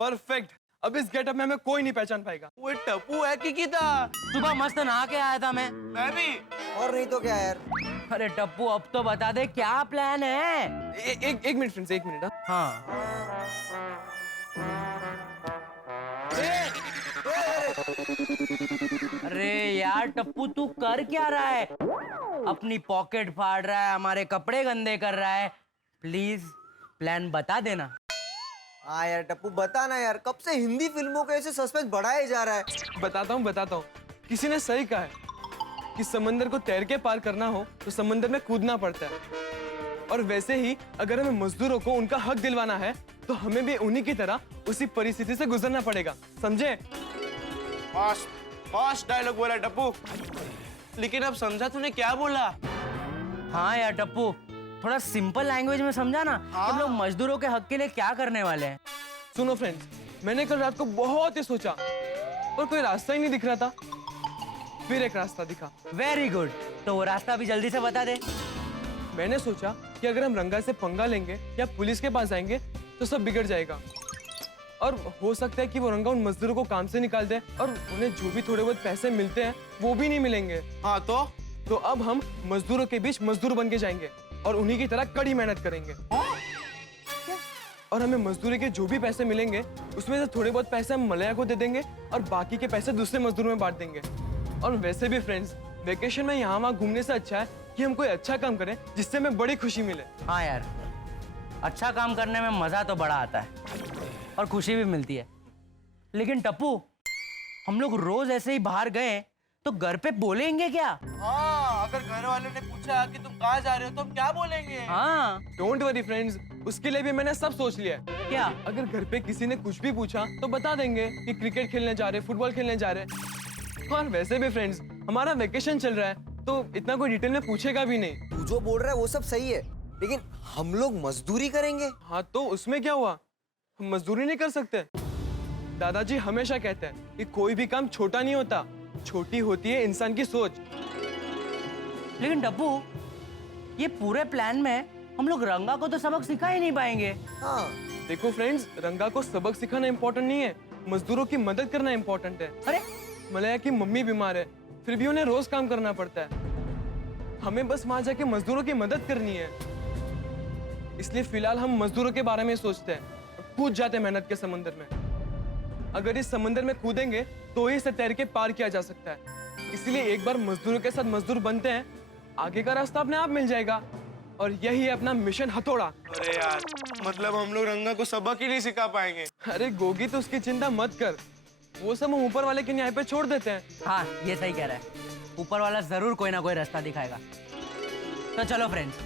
परफेक्ट। अब इस गेटअप में हमें कोई नहीं पहचान पाएगा। वो टप्पू है कि था? सुबह मस्त नहा के आया था मैं भी। और नहीं तो क्या यार। अरे टप्पू अब तो बता दे क्या प्लान है? एक मिनट फ्रेंड्स, एक मिनट। हाँ अरे यार टप्पू तू कर क्या रहा है? अपनी पॉकेट फाड़ रहा है, हमारे कपड़े गंदे कर रहा है। प्लीज प्लान बता देना। हाँ यार टप्पू बता ना यार, कब से हिंदी फिल्मों के ऐसे सस्पेंस बढ़ाया जा रहा है। बताता हूँ। किसी ने सही कहा है कि समंदर को तैर के पार करना हो तो समंदर में कूदना पड़ता है। और वैसे ही अगर हमें मजदूरों को उनका हक दिलवाना है तो हमें भी उन्हीं की तरह उसी परिस्थिति से गुजरना पड़ेगा, समझे? फास्ट डायलॉग बोला टप्पू। लेकिन अब समझा तूने क्या बोला? हाँ यार टप्पू थोड़ा सिंपल लैंग्वेज में समझा ना कि हम लोग मजदूरों के हक के लिए क्या करने वाले हैं। सुनो फ्रेंड्स, मैंने कल रात को बहुत ही सोचा पर कोई रास्ता ही नहीं दिख रहा था। फिर एक रास्ता दिखा। वेरी गुड, तो वो रास्ता भी जल्दी से बता दे। मैंने सोचा कि अगर हम रंगा से पंगा लेंगे या पुलिस के पास जाएंगे तो सब बिगड़ जाएगा और हो सकता है कि वो रंगा उन मजदूरों को काम से निकाल दे और उन्हें जो भी थोड़े बहुत पैसे मिलते हैं वो भी नहीं मिलेंगे। हाँ तो अब हम मजदूरों के बीच मजदूर बन के जाएंगे और उन्हीं की तरह कड़ी मेहनत करेंगे। और हमें मजदूरी के जो भी पैसे मिलेंगे उसमें से थोड़े बहुत पैसे हम मलया को दे देंगे और बाकी के पैसे दूसरे मजदूरों में बांट देंगे। और वैसे भी फ्रेंड्स, वेकेशन में यहाँ वहाँ घूमने से अच्छा है कि हम कोई अच्छा काम करें जिससे हमें बड़ी खुशी मिले। हाँ यार, अच्छा काम करने में मजा तो बड़ा आता है और खुशी भी मिलती है। लेकिन टप्पू, हम लोग रोज ऐसे ही बाहर गए तो घर पे बोलेंगे क्या? हाँ, अगर घर वालों ने पूछा कि तुम कहाँ जा रहे हो तो हम क्या बोलेंगे? हाँ डोंट वरी फ्रेंड्स, उसके लिए भी मैंने सब सोच लिया है। क्या? अगर घर पे किसी ने कुछ भी पूछा तो बता देंगे कि क्रिकेट खेलने जा रहे, फुटबॉल खेलने जा रहे। और वैसे भी फ्रेंड्स, हमारा वेकेशन चल रहा है तो इतना कोई डिटेल में पूछेगा भी नहीं। तू जो बोल रहा है वो सब सही है, लेकिन हम लोग मजदूरी करेंगे। हाँ तो उसमें क्या हुआ, हम मजदूरी नहीं कर सकते? दादाजी हमेशा कहते हैं कि कोई भी काम छोटा नहीं होता, छोटी होती है इंसान की सोच। लेकिन टप्पू, ये पूरे प्लान में हम लोग रंगा को तो सबक सिखा ही नहीं पाएंगे। हाँ देखो फ्रेंड्स, रंगा को सबक सिखाना इम्पोर्टेंट नहीं है, मजदूरों की मदद करना इम्पोर्टेंट है। अरे मलया की मम्मी बीमार है, फिर भी उन्हें रोज काम करना पड़ता है। हमें बस वहां जाके मजदूरों की मदद करनी है। इसलिए फिलहाल हम मजदूरों के बारे में सोचते हैं, कूद जाते हैं मेहनत के समंदर में। अगर इस समंदर में कूदेंगे तो ही इसे तैर के पार किया जा सकता है। इसलिए एक बार मजदूरों के साथ मजदूर बनते हैं, आगे का रास्ता अपने आप मिल जाएगा। और यही है अपना मिशन हथौड़ा। अरे यार, मतलब हम लोग रंगा को सबक ही नहीं सिखा पाएंगे। अरे गोगी, तो उसकी चिंता मत कर, वो सब हम ऊपर वाले के न्याय पे छोड़ देते हैं। हाँ ये सही कह रहा है, ऊपर वाला जरूर कोई ना कोई रास्ता दिखाएगा। तो चलो फ्रेंड्स,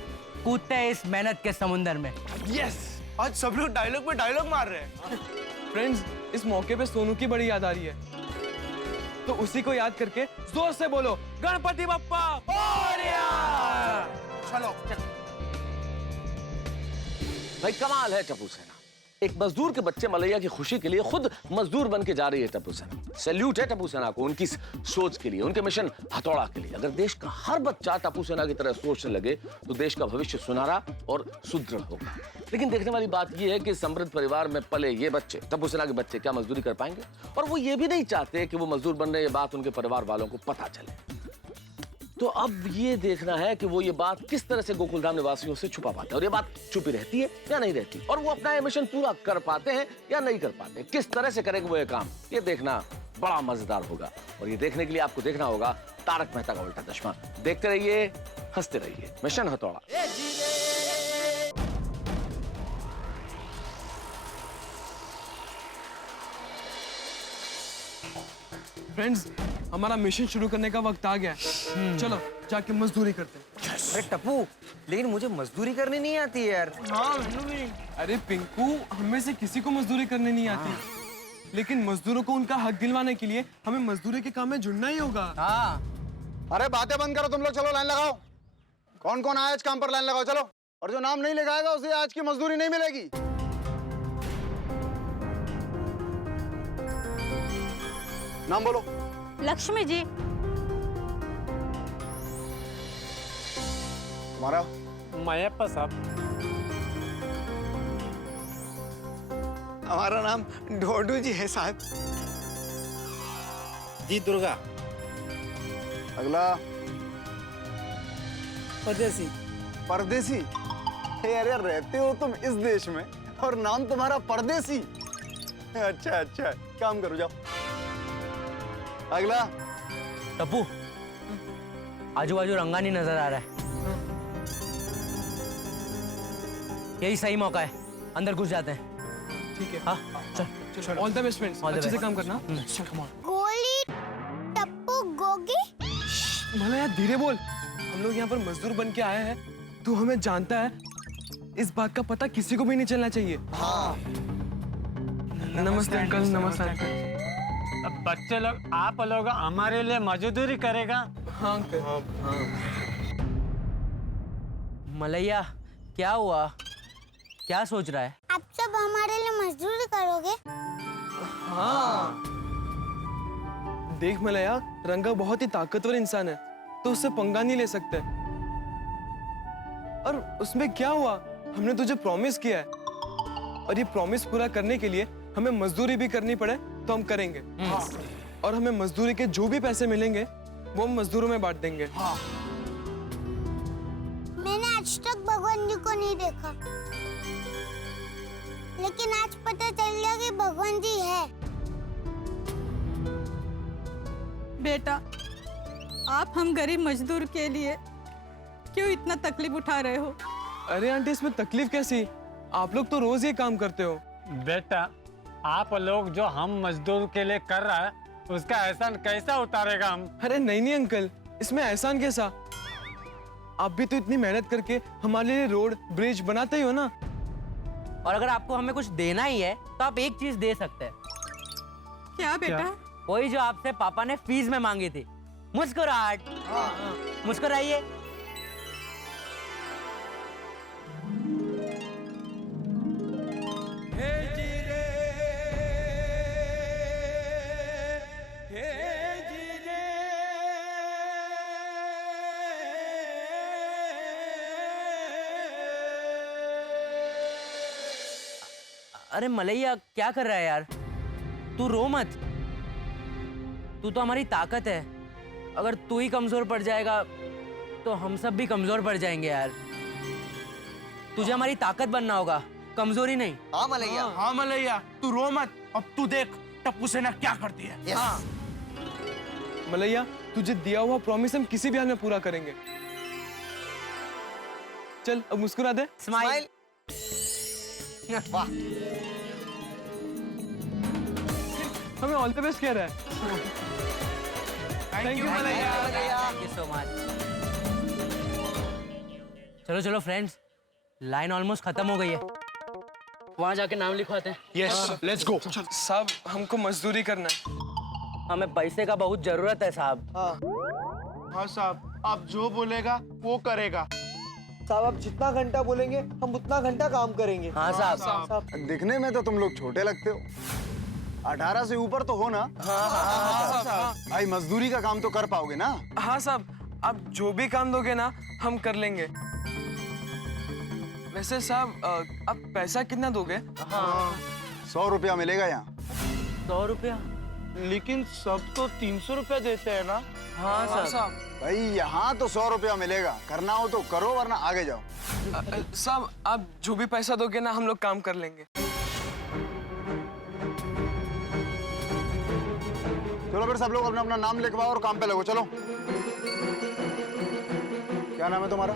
कूदते हैं इस मेहनत के समुंदर में। यस, आज सब लोग डायलॉग पे डायलॉग मार रहे हैं। फ्रेंड्स, इस मौके पे सोनू की बड़ी याद आ रही है। तो उसी को याद करके जोर से बोलो गणपति बप्पा मोरया। चलो भाई कमाल है टप्पू सेना। एक मजदूर के बच्चे मलैया की खुशी के लिए खुद मजदूर बन के जा रही है टप्पू सेना। सैल्यूट है टप्पू सेना को उनकी सोच के लिए, उनके मिशन हथौड़ा के लिए। अगर देश का हर बच्चा टप्पू सेना की तरह सोचने लगे तो देश का भविष्य सुनहरा और सुदृढ़ होगा। लेकिन देखने वाली बात यह है कि समृद्ध परिवार में पले ये बच्चे, टप्पू सेना के बच्चे, क्या मजदूरी कर पाएंगे? और वो ये भी नहीं चाहते कि वो मजदूर बन रहे, ये बात उनके परिवार वालों को पता चले। तो अब ये देखना है कि वो ये बात किस तरह से गोकुलधाम निवासियों से छुपा पाते हैं, और ये बात छुपी रहती है या नहीं रहती, और वो अपना ये मिशन पूरा कर पाते हैं या नहीं कर पाते। किस तरह से करेंगे वो ये काम, ये देखना बड़ा मजेदार होगा। और ये देखने के लिए आपको देखना होगा तारक मेहता का उल्टा चश्मा। देखते रहिए, हंसते रहिए। मिशन हथौड़ा। फ्रेंड्स, हमारा मिशन शुरू करने का वक्त आ गया है। चलो जाके मजदूरी करते हैं। अरे टप्पू, लेकिन मुझे मजदूरी करनी नहीं आती है यार। हाँ नहीं। अरे पिंकू, हमें से किसी को मजदूरी करने नहीं आती, लेकिन मजदूरों को उनका हक दिलवाने के लिए हमें मजदूरी के काम में जुड़ना ही होगा। हाँ। अरे बातें बंद करो तुम लोग, चलो लाइन लगाओ। कौन कौन आया आज काम पर, लाइन लगाओ चलो। और जो नाम नहीं लिखाएगा उसे आज की मजदूरी नहीं मिलेगी। नाम बोलो। लक्ष्मी जी। तुम्हारा? मायप्पा साहब। हमारा नाम ढोडू जी है साहब। जी दुर्गा। अगला? परदेसी। परदेसी? अरे रहते हो तुम इस देश में और नाम तुम्हारा परदेसी? अच्छा अच्छा, काम करो जाओ। अगला? टप्पू, आजू बाजू रंगा नहीं नजर आ रहा है, यही सही मौका है, अंदर घुस जाते हैं। ठीक है। हाँ चल। ऑल द बेस्ट फ्रेंड्स, अच्छे से काम करना। गोली टप्पू गोगी। भला यार धीरे बोल, हम लोग यहाँ पर मजदूर बन के आए हैं, तू हमें जानता है, इस बात का पता किसी को भी नहीं चलना चाहिए। हाँ। नमस्ते अंकल। नमस्ते अंकल। अब बच्चे लोग, आप लोग हमारे लिए मजदूरी करेगा? हाँ अंकल। मलैया, क्या हुआ? क्या सोच रहा है? आप सब हमारे लिए मजदूरी करोगे? हाँ। देख मलैया, रंगा बहुत ही ताकतवर इंसान है, तो उससे पंगा नहीं ले सकते। और उसमें क्या हुआ, हमने तुझे प्रॉमिस किया है, और ये प्रॉमिस पूरा करने के लिए हमें मजदूरी भी करनी पड़े तो हम करेंगे। और हमें मजदूरी के जो भी पैसे मिलेंगे वो हम मजदूरों में बांट देंगे। मैंने आज तक भगवान जी को नहीं देखा, लेकिन आज पता चल गया कि भगवान जी है। बेटा, आप हम गरीब मजदूर के लिए क्यों इतना तकलीफ उठा रहे हो? अरे आंटी, इसमें तकलीफ कैसी, आप लोग तो रोज ये काम करते हो। बेटा, आप लोग जो हम मजदूर के लिए कर रहा है, उसका एहसान कैसा उतारेगा हम? अरे नहीं नहीं अंकल, इसमें एहसान कैसा, आप भी तो इतनी मेहनत करके हमारे लिए रोड ब्रिज बनाते ही हो ना। और अगर आपको हमें कुछ देना ही है तो आप एक चीज दे सकते हैं। क्या बेटा? वही जो आपसे पापा ने फीस में मांगी थी, मुस्कुराहट। मुस्कुराइए। अरे मलैया, क्या कर रहा है यार? तू रो मत, तू तो हमारी ताकत है। अगर तू ही कमजोर पड़ जाएगा तो हम सब भी कमजोर पड़ जाएंगे यार। तुझे हमारी ताकत बनना होगा, कमजोरी नहीं। हाँ मलैया। हाँ मलैया, तू रो मत, अब तू देख टप्पू सेना क्या करती है। हाँ। मलैया, तुझे दिया हुआ प्रॉमिस हम किसी भी हाल में पूरा करेंगे। चल अब मुस्कुरा दे। स्माइल। वाह। हमें ऑल द बेस्ट कह रहा है। Thank you Malaiya. Thank you so much. चलो चलो फ्रेंड्स, लाइन ऑलमोस्ट खत्म हो गई है, वहां जाके नाम लिखवाते हैं। Yes, let's go. सब हमको मजदूरी करना है। हमें पैसे का बहुत जरूरत है साहब। हाँ साहब, आप जो बोलेगा वो करेगा। साहब आप जितना घंटा बोलेंगे हम उतना घंटा काम करेंगे। हाँ साहब। दिखने में तो तुम लोग छोटे लगते हो, 18 से ऊपर तो हो ना? हाँ भाई मजदूरी का काम तो कर पाओगे ना? हाँ साहब, आप जो भी काम दोगे ना हम कर लेंगे। वैसे साहब आप पैसा कितना दोगे? 100 रुपया मिलेगा यहाँ। 100 रुपया? लेकिन सब तो 300 रुपया देते हैं ना। हाँ साहब। भाई यहाँ तो 100 रुपया मिलेगा, करना हो तो करो वरना आगे जाओ। साहब आप जो भी पैसा दोगे ना हम लोग काम कर लेंगे। चलो फिर सब लोग अपना अपना नाम लिखवाओ और काम पे लगो। चलो, क्या नाम है तुम्हारा?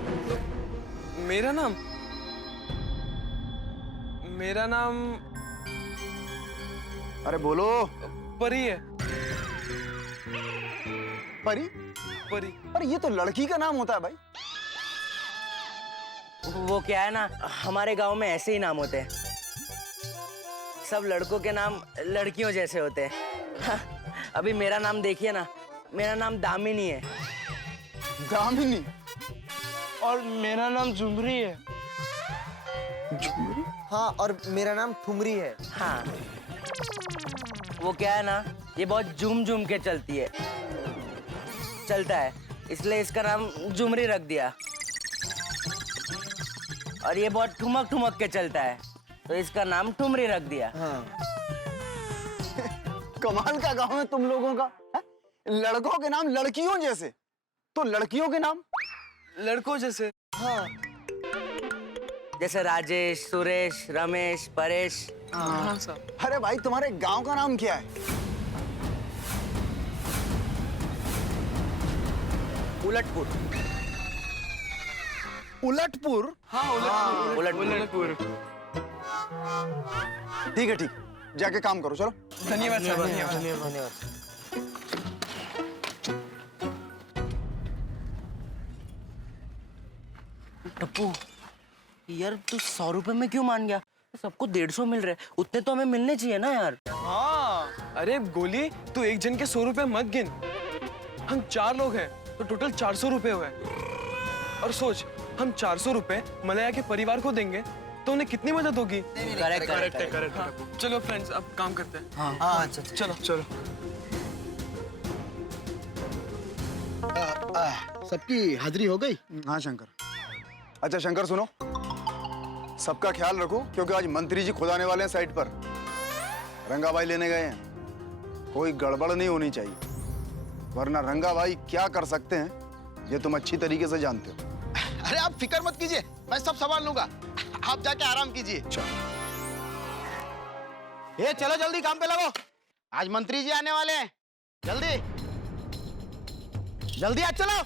मेरा नाम अरे बोलो। परी है। परी? परी। पर ये तो लड़की का नाम होता है भाई। वो क्या है ना, हमारे गांव में ऐसे ही नाम होते हैं। सब लड़कों के नाम लड़कियों जैसे होते हैं। अभी मेरा नाम देखिए ना, मेरा नाम दामिनी है। दामिनी? और मेरा नाम झुमरी है। हाँ, और मेरा नाम ठुमरी है। हाँ, वो क्या है ना, ये बहुत झूम झूम के चलता है, इसलिए इसका नाम झुमरी रख दिया। और ये बहुत ठुमक ठुमक के चलता है, तो इसका नाम ठुमरी रख दिया। हाँ। कमाल का गांव है तुम लोगों का। है? लड़कों के नाम लड़कियों जैसे, तो लड़कियों के नाम लड़कों जैसे। हाँ। जैसे राजेश, सुरेश, रमेश, परेश। हाँ साहब। अरे भाई तुम्हारे गांव का नाम क्या है? उलटपुर। उलटपुर? हाँ उलटपुर। ठीक है, ठीक, जाके काम करो। चलो। धन्यवाद साहब। धन्यवाद। टप्पू, यार तू 100 रुपए में क्यों मान गया? सबको 150 मिल रहे, उतने तो हमें मिलने चाहिए ना यार। हाँ। अरे गोली, तू एक जन के 100 रुपए मत गिन। हम 4 लोग हैं तो टोटल 400 रुपए हुए। और सोच, हम 400 रुपए मलया के परिवार को देंगे तो उन्हें कितनी मदद होगी। करेक्ट। हाँ, चलो फ्रेंड्स अब काम करते हैं। हाँ, अच्छा। चलो। सबकी हाजिरी हो गई? हाँ शंकर। अच्छा शंकर सुनो, सबका ख्याल रखो क्योंकि आज मंत्री जी खुद आने वाले हैं साइट पर। रंगा भाई लेने गए हैं, कोई गड़बड़ नहीं होनी चाहिए, वरना रंगा भाई क्या कर सकते हैं ये तुम अच्छी तरीके से जानते हो। अरे आप फिक्र मत कीजिए, मैं सब संभाल लूंगा। आप जाके आराम कीजिए। ये चलो जल्दी काम पे लगो, आज मंत्री जी आने वाले हैं। जल्दी आज चलो।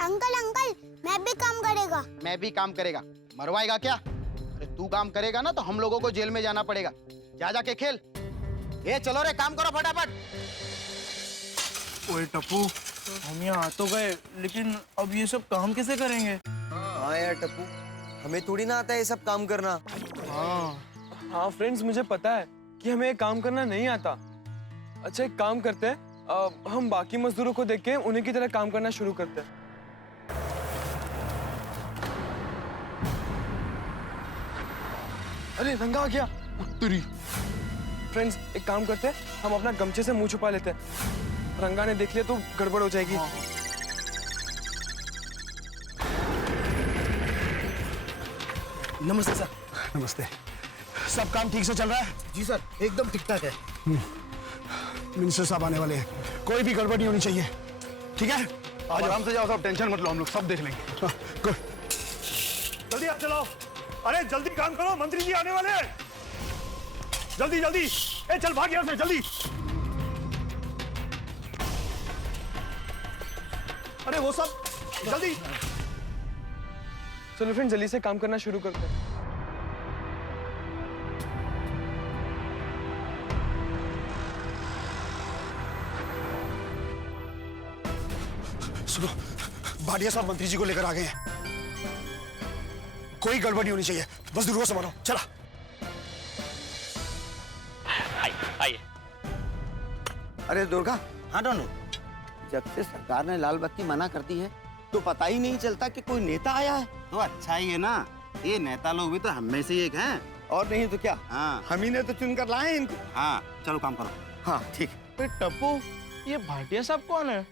अंकल मैं भी काम करेगा। मैं भी काम करेगा, मरवाएगा क्या? अरे तू काम करेगा ना तो हम लोगों को जेल में जाना पड़ेगा। जाके खेल। ये चलो रे, काम करो फटाफट। ओए टप्पू, हम यहाँ आ तो गए, लेकिन अब ये सब काम कैसे करेंगे? हाँ यार टप्पू, हमें थोड़ी ना आता है ये सब काम करना। हाँ फ्रेंड्स, मुझे पता है कि हमें ये काम करना नहीं आता। अच्छा एक काम करते हैं, हम बाकी मजदूरों को देख के उन्हीं की तरह काम करना शुरू करते हैं। अरे रंगा आ गया। उत्तरी। फ्रेंड्स एक काम करते हैं, हम अपना गमछे से मुंह छुपा लेते हैं। रंगा ने देख लिया तो गड़बड़ हो जाएगी। नमस्ते सर। नमस्ते। सब काम ठीक से चल रहा है? जी सर, एकदम ठीक ठाक है। मिनिस्टर साहब आने वाले हैं, कोई भी गड़बड़ नहीं होनी चाहिए। ठीक है, आराम से जाओ, सब टेंशन मत लो, हम लोग सब देख लेंगे। गुड। जल्दी आप चलाओ। अरे जल्दी काम करो, मंत्री जी आने वाले हैं। जल्दी। ए चल भाग यहाँ से जल्दी। अरे वो सब जल्दी। चलो फ्रेंड्स जल्दी से काम करना शुरू करते हैं। सुनो, भाटिया साहब मंत्री जी को लेकर आ गए हैं। कोई गड़बड़ नहीं होनी चाहिए, मजदूरों को संभालो। चला। आइए। अरे दुर्गा। हाँ डोनू, जब से सरकार ने लाल बत्ती मना कर दी है तो पता ही नहीं चलता कि कोई नेता आया है। तो अच्छा ही है ना, ये नेता लोग भी तो हम में से एक हैं। और नहीं तो क्या। हाँ, हम ही ने तो चुनकर लाए इनको। हाँ चलो काम करो। हाँ ठीक। टप्पू, ये भाटिया साहब कौन है?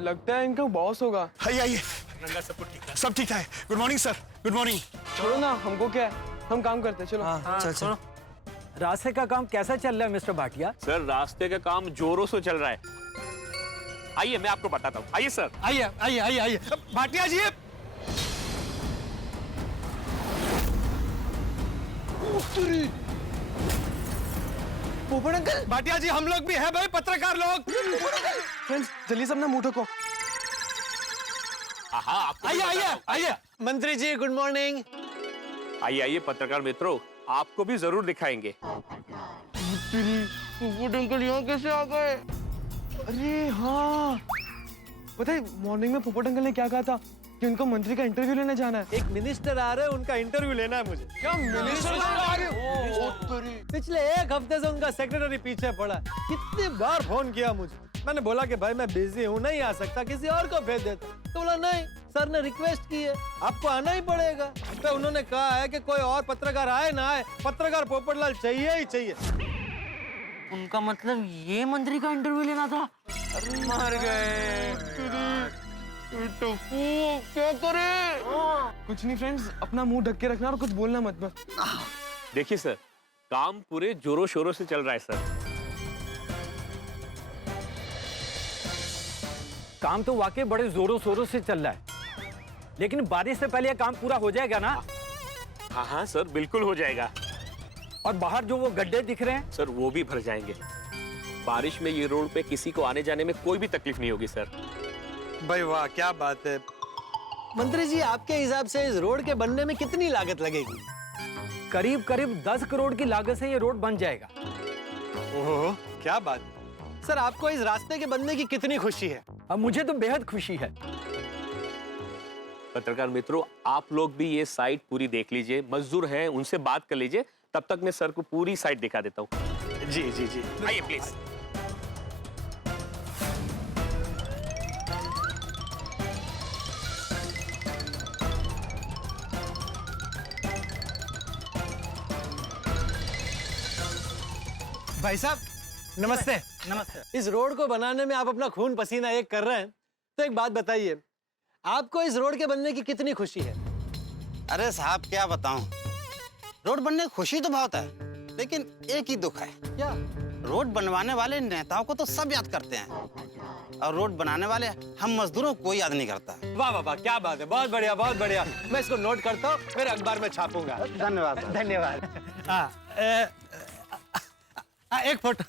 लगता है इनका बॉस होगा। आइए सब ठीक है। Good morning sir. Good morning. छोड़ो ना, हमको क्या है, हम काम करते हैं। चलो। चलो। रास्ते का काम कैसा चल रहा है मिस्टर भाटिया? सर रास्ते का काम जोरों से चल रहा है। आइए मैं आपको बताता हूँ। आइए सर। आइए आइए आइए आइए भाटिया जी। पोपट अंकल। भाटिया जी हम लोग भी हैं भाई, पत्रकार लोग। फ्रेंड्स जल्दी से अपना मुंह ढको। आइए आइए आइए। मंत्री जी गुड मॉर्निंग। आइए आइए पत्रकार मित्रों, आपको भी जरूर दिखाएंगे। अंकल यहाँ कैसे आ गए? अरे हाँ, पता है मॉर्निंग में पोपट अंकल ने क्या कहा था कि उनको मंत्री का इंटरव्यू लेने जाना है। एक मिनिस्टर आ रहे हैं, उनका इंटरव्यू लेना है मुझे। क्या मिनिस्टर आ रहे हो? पिछले एक हफ्ते से उनका सेक्रेटरी पीछे पड़ा है। कितनी बार फोन किया मुझे, मैंने बोला कि भाई मैं बिजी हूँ, नहीं आ सकता, किसी और को भेज देता। तो बोला नहीं, सर ने रिक्वेस्ट की है, आपको आना ही पड़ेगा। तो उन्होंने कहा है कि कोई और पत्रकार आए ना आए, पत्रकार पोपटलाल चाहिए ही चाहिए। उनका मतलब ये मंत्री का इंटरव्यू लेना था? मर गए। क्या करे? कुछ नहीं फ्रेंड्स, अपना मुंह ढक के रखना और कुछ बोलना मत बस। देखिए सर, काम पूरे जोरों शोरों से चल रहा है सर। काम तो वाकई बड़े जोरों शोरों से चल रहा है, लेकिन बारिश से पहले ये काम पूरा हो जाएगा ना? हाँ हाँ सर, बिल्कुल हो जाएगा। और बाहर जो वो गड्ढे दिख रहे हैं सर वो भी भर जाएंगे। बारिश में ये रोड पे किसी को आने जाने में कोई भी तकलीफ नहीं होगी सर। भाई वाह, क्या बात है। मंत्री जी आपके हिसाब से इस रोड के बनने में कितनी लागत लगेगी? करीब करीब 10 करोड़ की लागत से ये रोड बन जाएगा। ओह क्या बात। सर आपको इस रास्ते के बनने की कितनी खुशी है? अब मुझे तो बेहद खुशी है। पत्रकार मित्रों, आप लोग भी ये साइट पूरी देख लीजिए, मजदूर हैं उनसे बात कर लीजिए, तब तक मैं सर को पूरी साइट दिखा देता हूँ। जी जी जी, आइए प्लीज। भाई साहब नमस्ते। नमस्ते। इस रोड को बनाने में आप अपना खून पसीना एक कर रहे हैं, तो एक बात बताइए, आपको इस रोड के बनने की कितनी खुशी है? अरे साहब क्या बताऊं, रोड बनने की खुशी तो बहुत है, लेकिन एक ही दुख है। क्या? रोड बनवाने वाले नेताओं को तो सब याद करते हैं, और रोड बनाने वाले हम मजदूरों को कोई याद नहीं करता। वाह वाह वाह, क्या बात है, बहुत बढ़िया बहुत बढ़िया। मैं इसको नोट करता हूँ, फिर अखबार में छापूंगा। धन्यवाद। धन्यवाद। एक फोटो।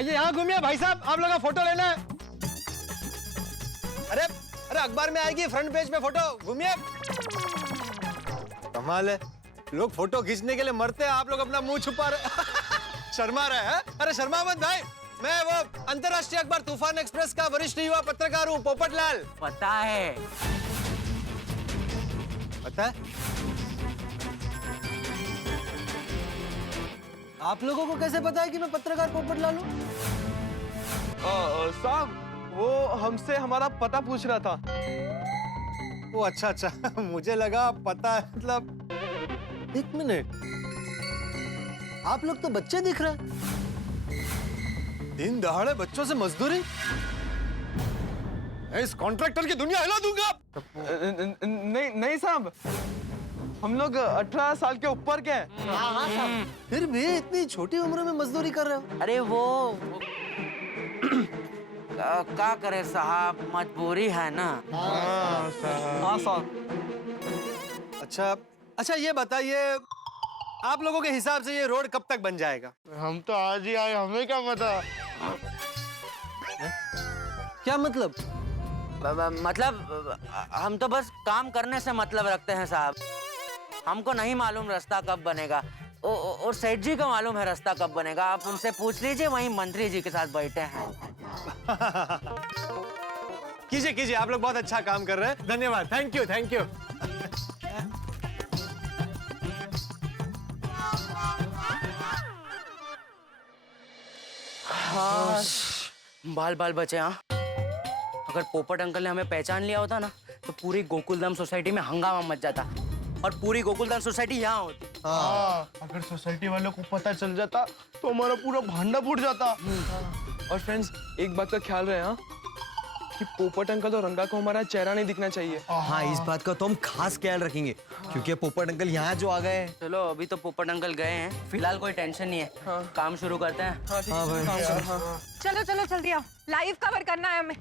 ये यहाँ घूमिए भाई साहब, आप लोगों का फोटो लेना है। अरे अरे अखबार में आएगी फ्रंट पेज पे फोटो, घूमिए। कमाल है, लोग फोटो खींचने के लिए मरते हैं, आप लोग अपना मुंह छुपा रहे। शर्मा रहे हैं? अरे शर्मा मत भाई, मैं वो अंतरराष्ट्रीय अखबार तूफान एक्सप्रेस का वरिष्ठ युवा पत्रकार हूँ, पोपटलाल। पता है। पता है? आप लोगों को कैसे पता है कि मैं पत्रकार पोपटलाल हूँ? साहब वो हमसे हमारा पता पूछ रहा था। वो अच्छा अच्छा, मुझे लगा पता है मतलब। एक मिनट, आप लोग तो बच्चे दिख रहे हैं। दिन दहाड़े बच्चों से मजदूरी? मैं इस कॉन्ट्रैक्टर की दुनिया हिला दूंगा। नहीं नहीं साहब, हम लोग 18 साल के ऊपर के हैं। फिर भी इतनी छोटी उम्र में मजदूरी कर रहे हो? अरे वो क्या करे साहब, मजबूरी है ना। हाँ साहब। अच्छा अच्छा, ये बताइए आप लोगों के हिसाब से ये रोड कब तक बन जाएगा? हम तो आज ही आए, हमें क्या पता। क्या मतलब? मतलब हम तो बस काम करने से मतलब रखते हैं साहब, हमको नहीं मालूम रास्ता कब बनेगा। और सेठ जी को मालूम है रास्ता कब बनेगा, आप उनसे पूछ लीजिए, वहीं मंत्री जी के साथ बैठे हैं। कीजिए कीजिए, आप लोग बहुत अच्छा काम कर रहे हैं, धन्यवाद, थैंक यू थैंक यू। बाल बाल बचे। हाँ, अगर पोपट अंकल ने हमें पहचान लिया होता ना तो पूरी गोकुलधाम सोसाइटी में हंगामा मच जाता और पूरी गोकुलधाम सोसाइटी यहाँ होती। हाँ, अगर सोसाइटी वालों को पता चल जाता तो हमारा पूरा भांडा फूट जाता। और फ्रेंड्स, एक बात का ख्याल रहे हाँ, कि पोपट अंकल और रंगा को हमारा चेहरा नहीं दिखना चाहिए। हाँ, इस बात का तो हम खास ख्याल रखेंगे क्योंकि पोपट अंकल यहाँ जो आ गए हैं। चलो अभी तो पोपट अंकल गए हैं, फिलहाल कोई टेंशन नहीं है। काम शुरू करते हैं। हाँ, ठीक है, काम करो, हाँ। चलो चलो जल्दी आओ, लाइव कवर करना है हमें।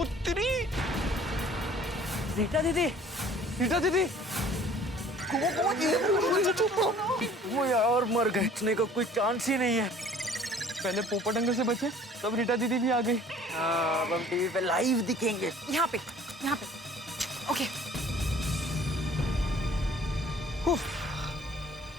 उत्तरी रीटा दीदी, रीटा दीदी, वो यार मर गए, बचने का कोई चांस ही नहीं है। पहले पोपट अंकल से बचे, तब रीटा दीदी भी आ गई। हाँ, अब हम टीवी पे लाइव दिखेंगे। यहाँ पे ओके।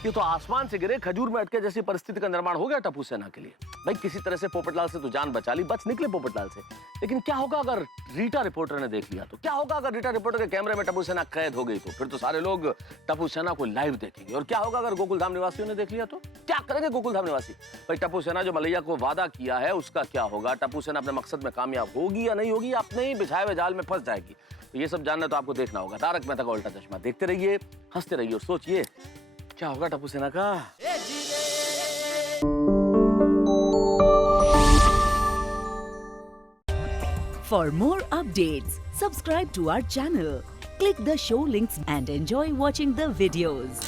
ये तो आसमान से गिरे खजूर में अटके जैसी परिस्थिति का निर्माण हो गया टप्पू सेना के लिए। भाई किसी तरह से पोपटलाल से तो जान बचा ली, बच निकले पोपटलाल से। लेकिन क्या होगा अगर रीटा रिपोर्टर ने देख लिया तो? क्या होगा अगर रीटा रिपोर्टर के कैमरे में टप्पू सेना कैद हो गई तो? फिर तो सारे लोग टप्पू सेना को लाइव देखेंगे। और क्या होगा अगर गोकुलधाम निवासियों ने देख लिया तो? क्या करेंगे गोकुलधाम निवासी? भाई टप्पू सेना जो मलैया को वादा किया है उसका क्या होगा? टप्पू सेना अपने मकसद में कामयाब होगी या नहीं होगी? अपने ही बिछाए हुए जाल में फंस जाएगी। तो ये सब जानना तो आपको देखना होगा। तारक मेहता का उल्टा चश्मा देखते रहिए, हंसते रहिए और सोचिए क्या होगा टप्पू सेना का। For more updates, subscribe to our channel, click the show links and enjoy watching the videos.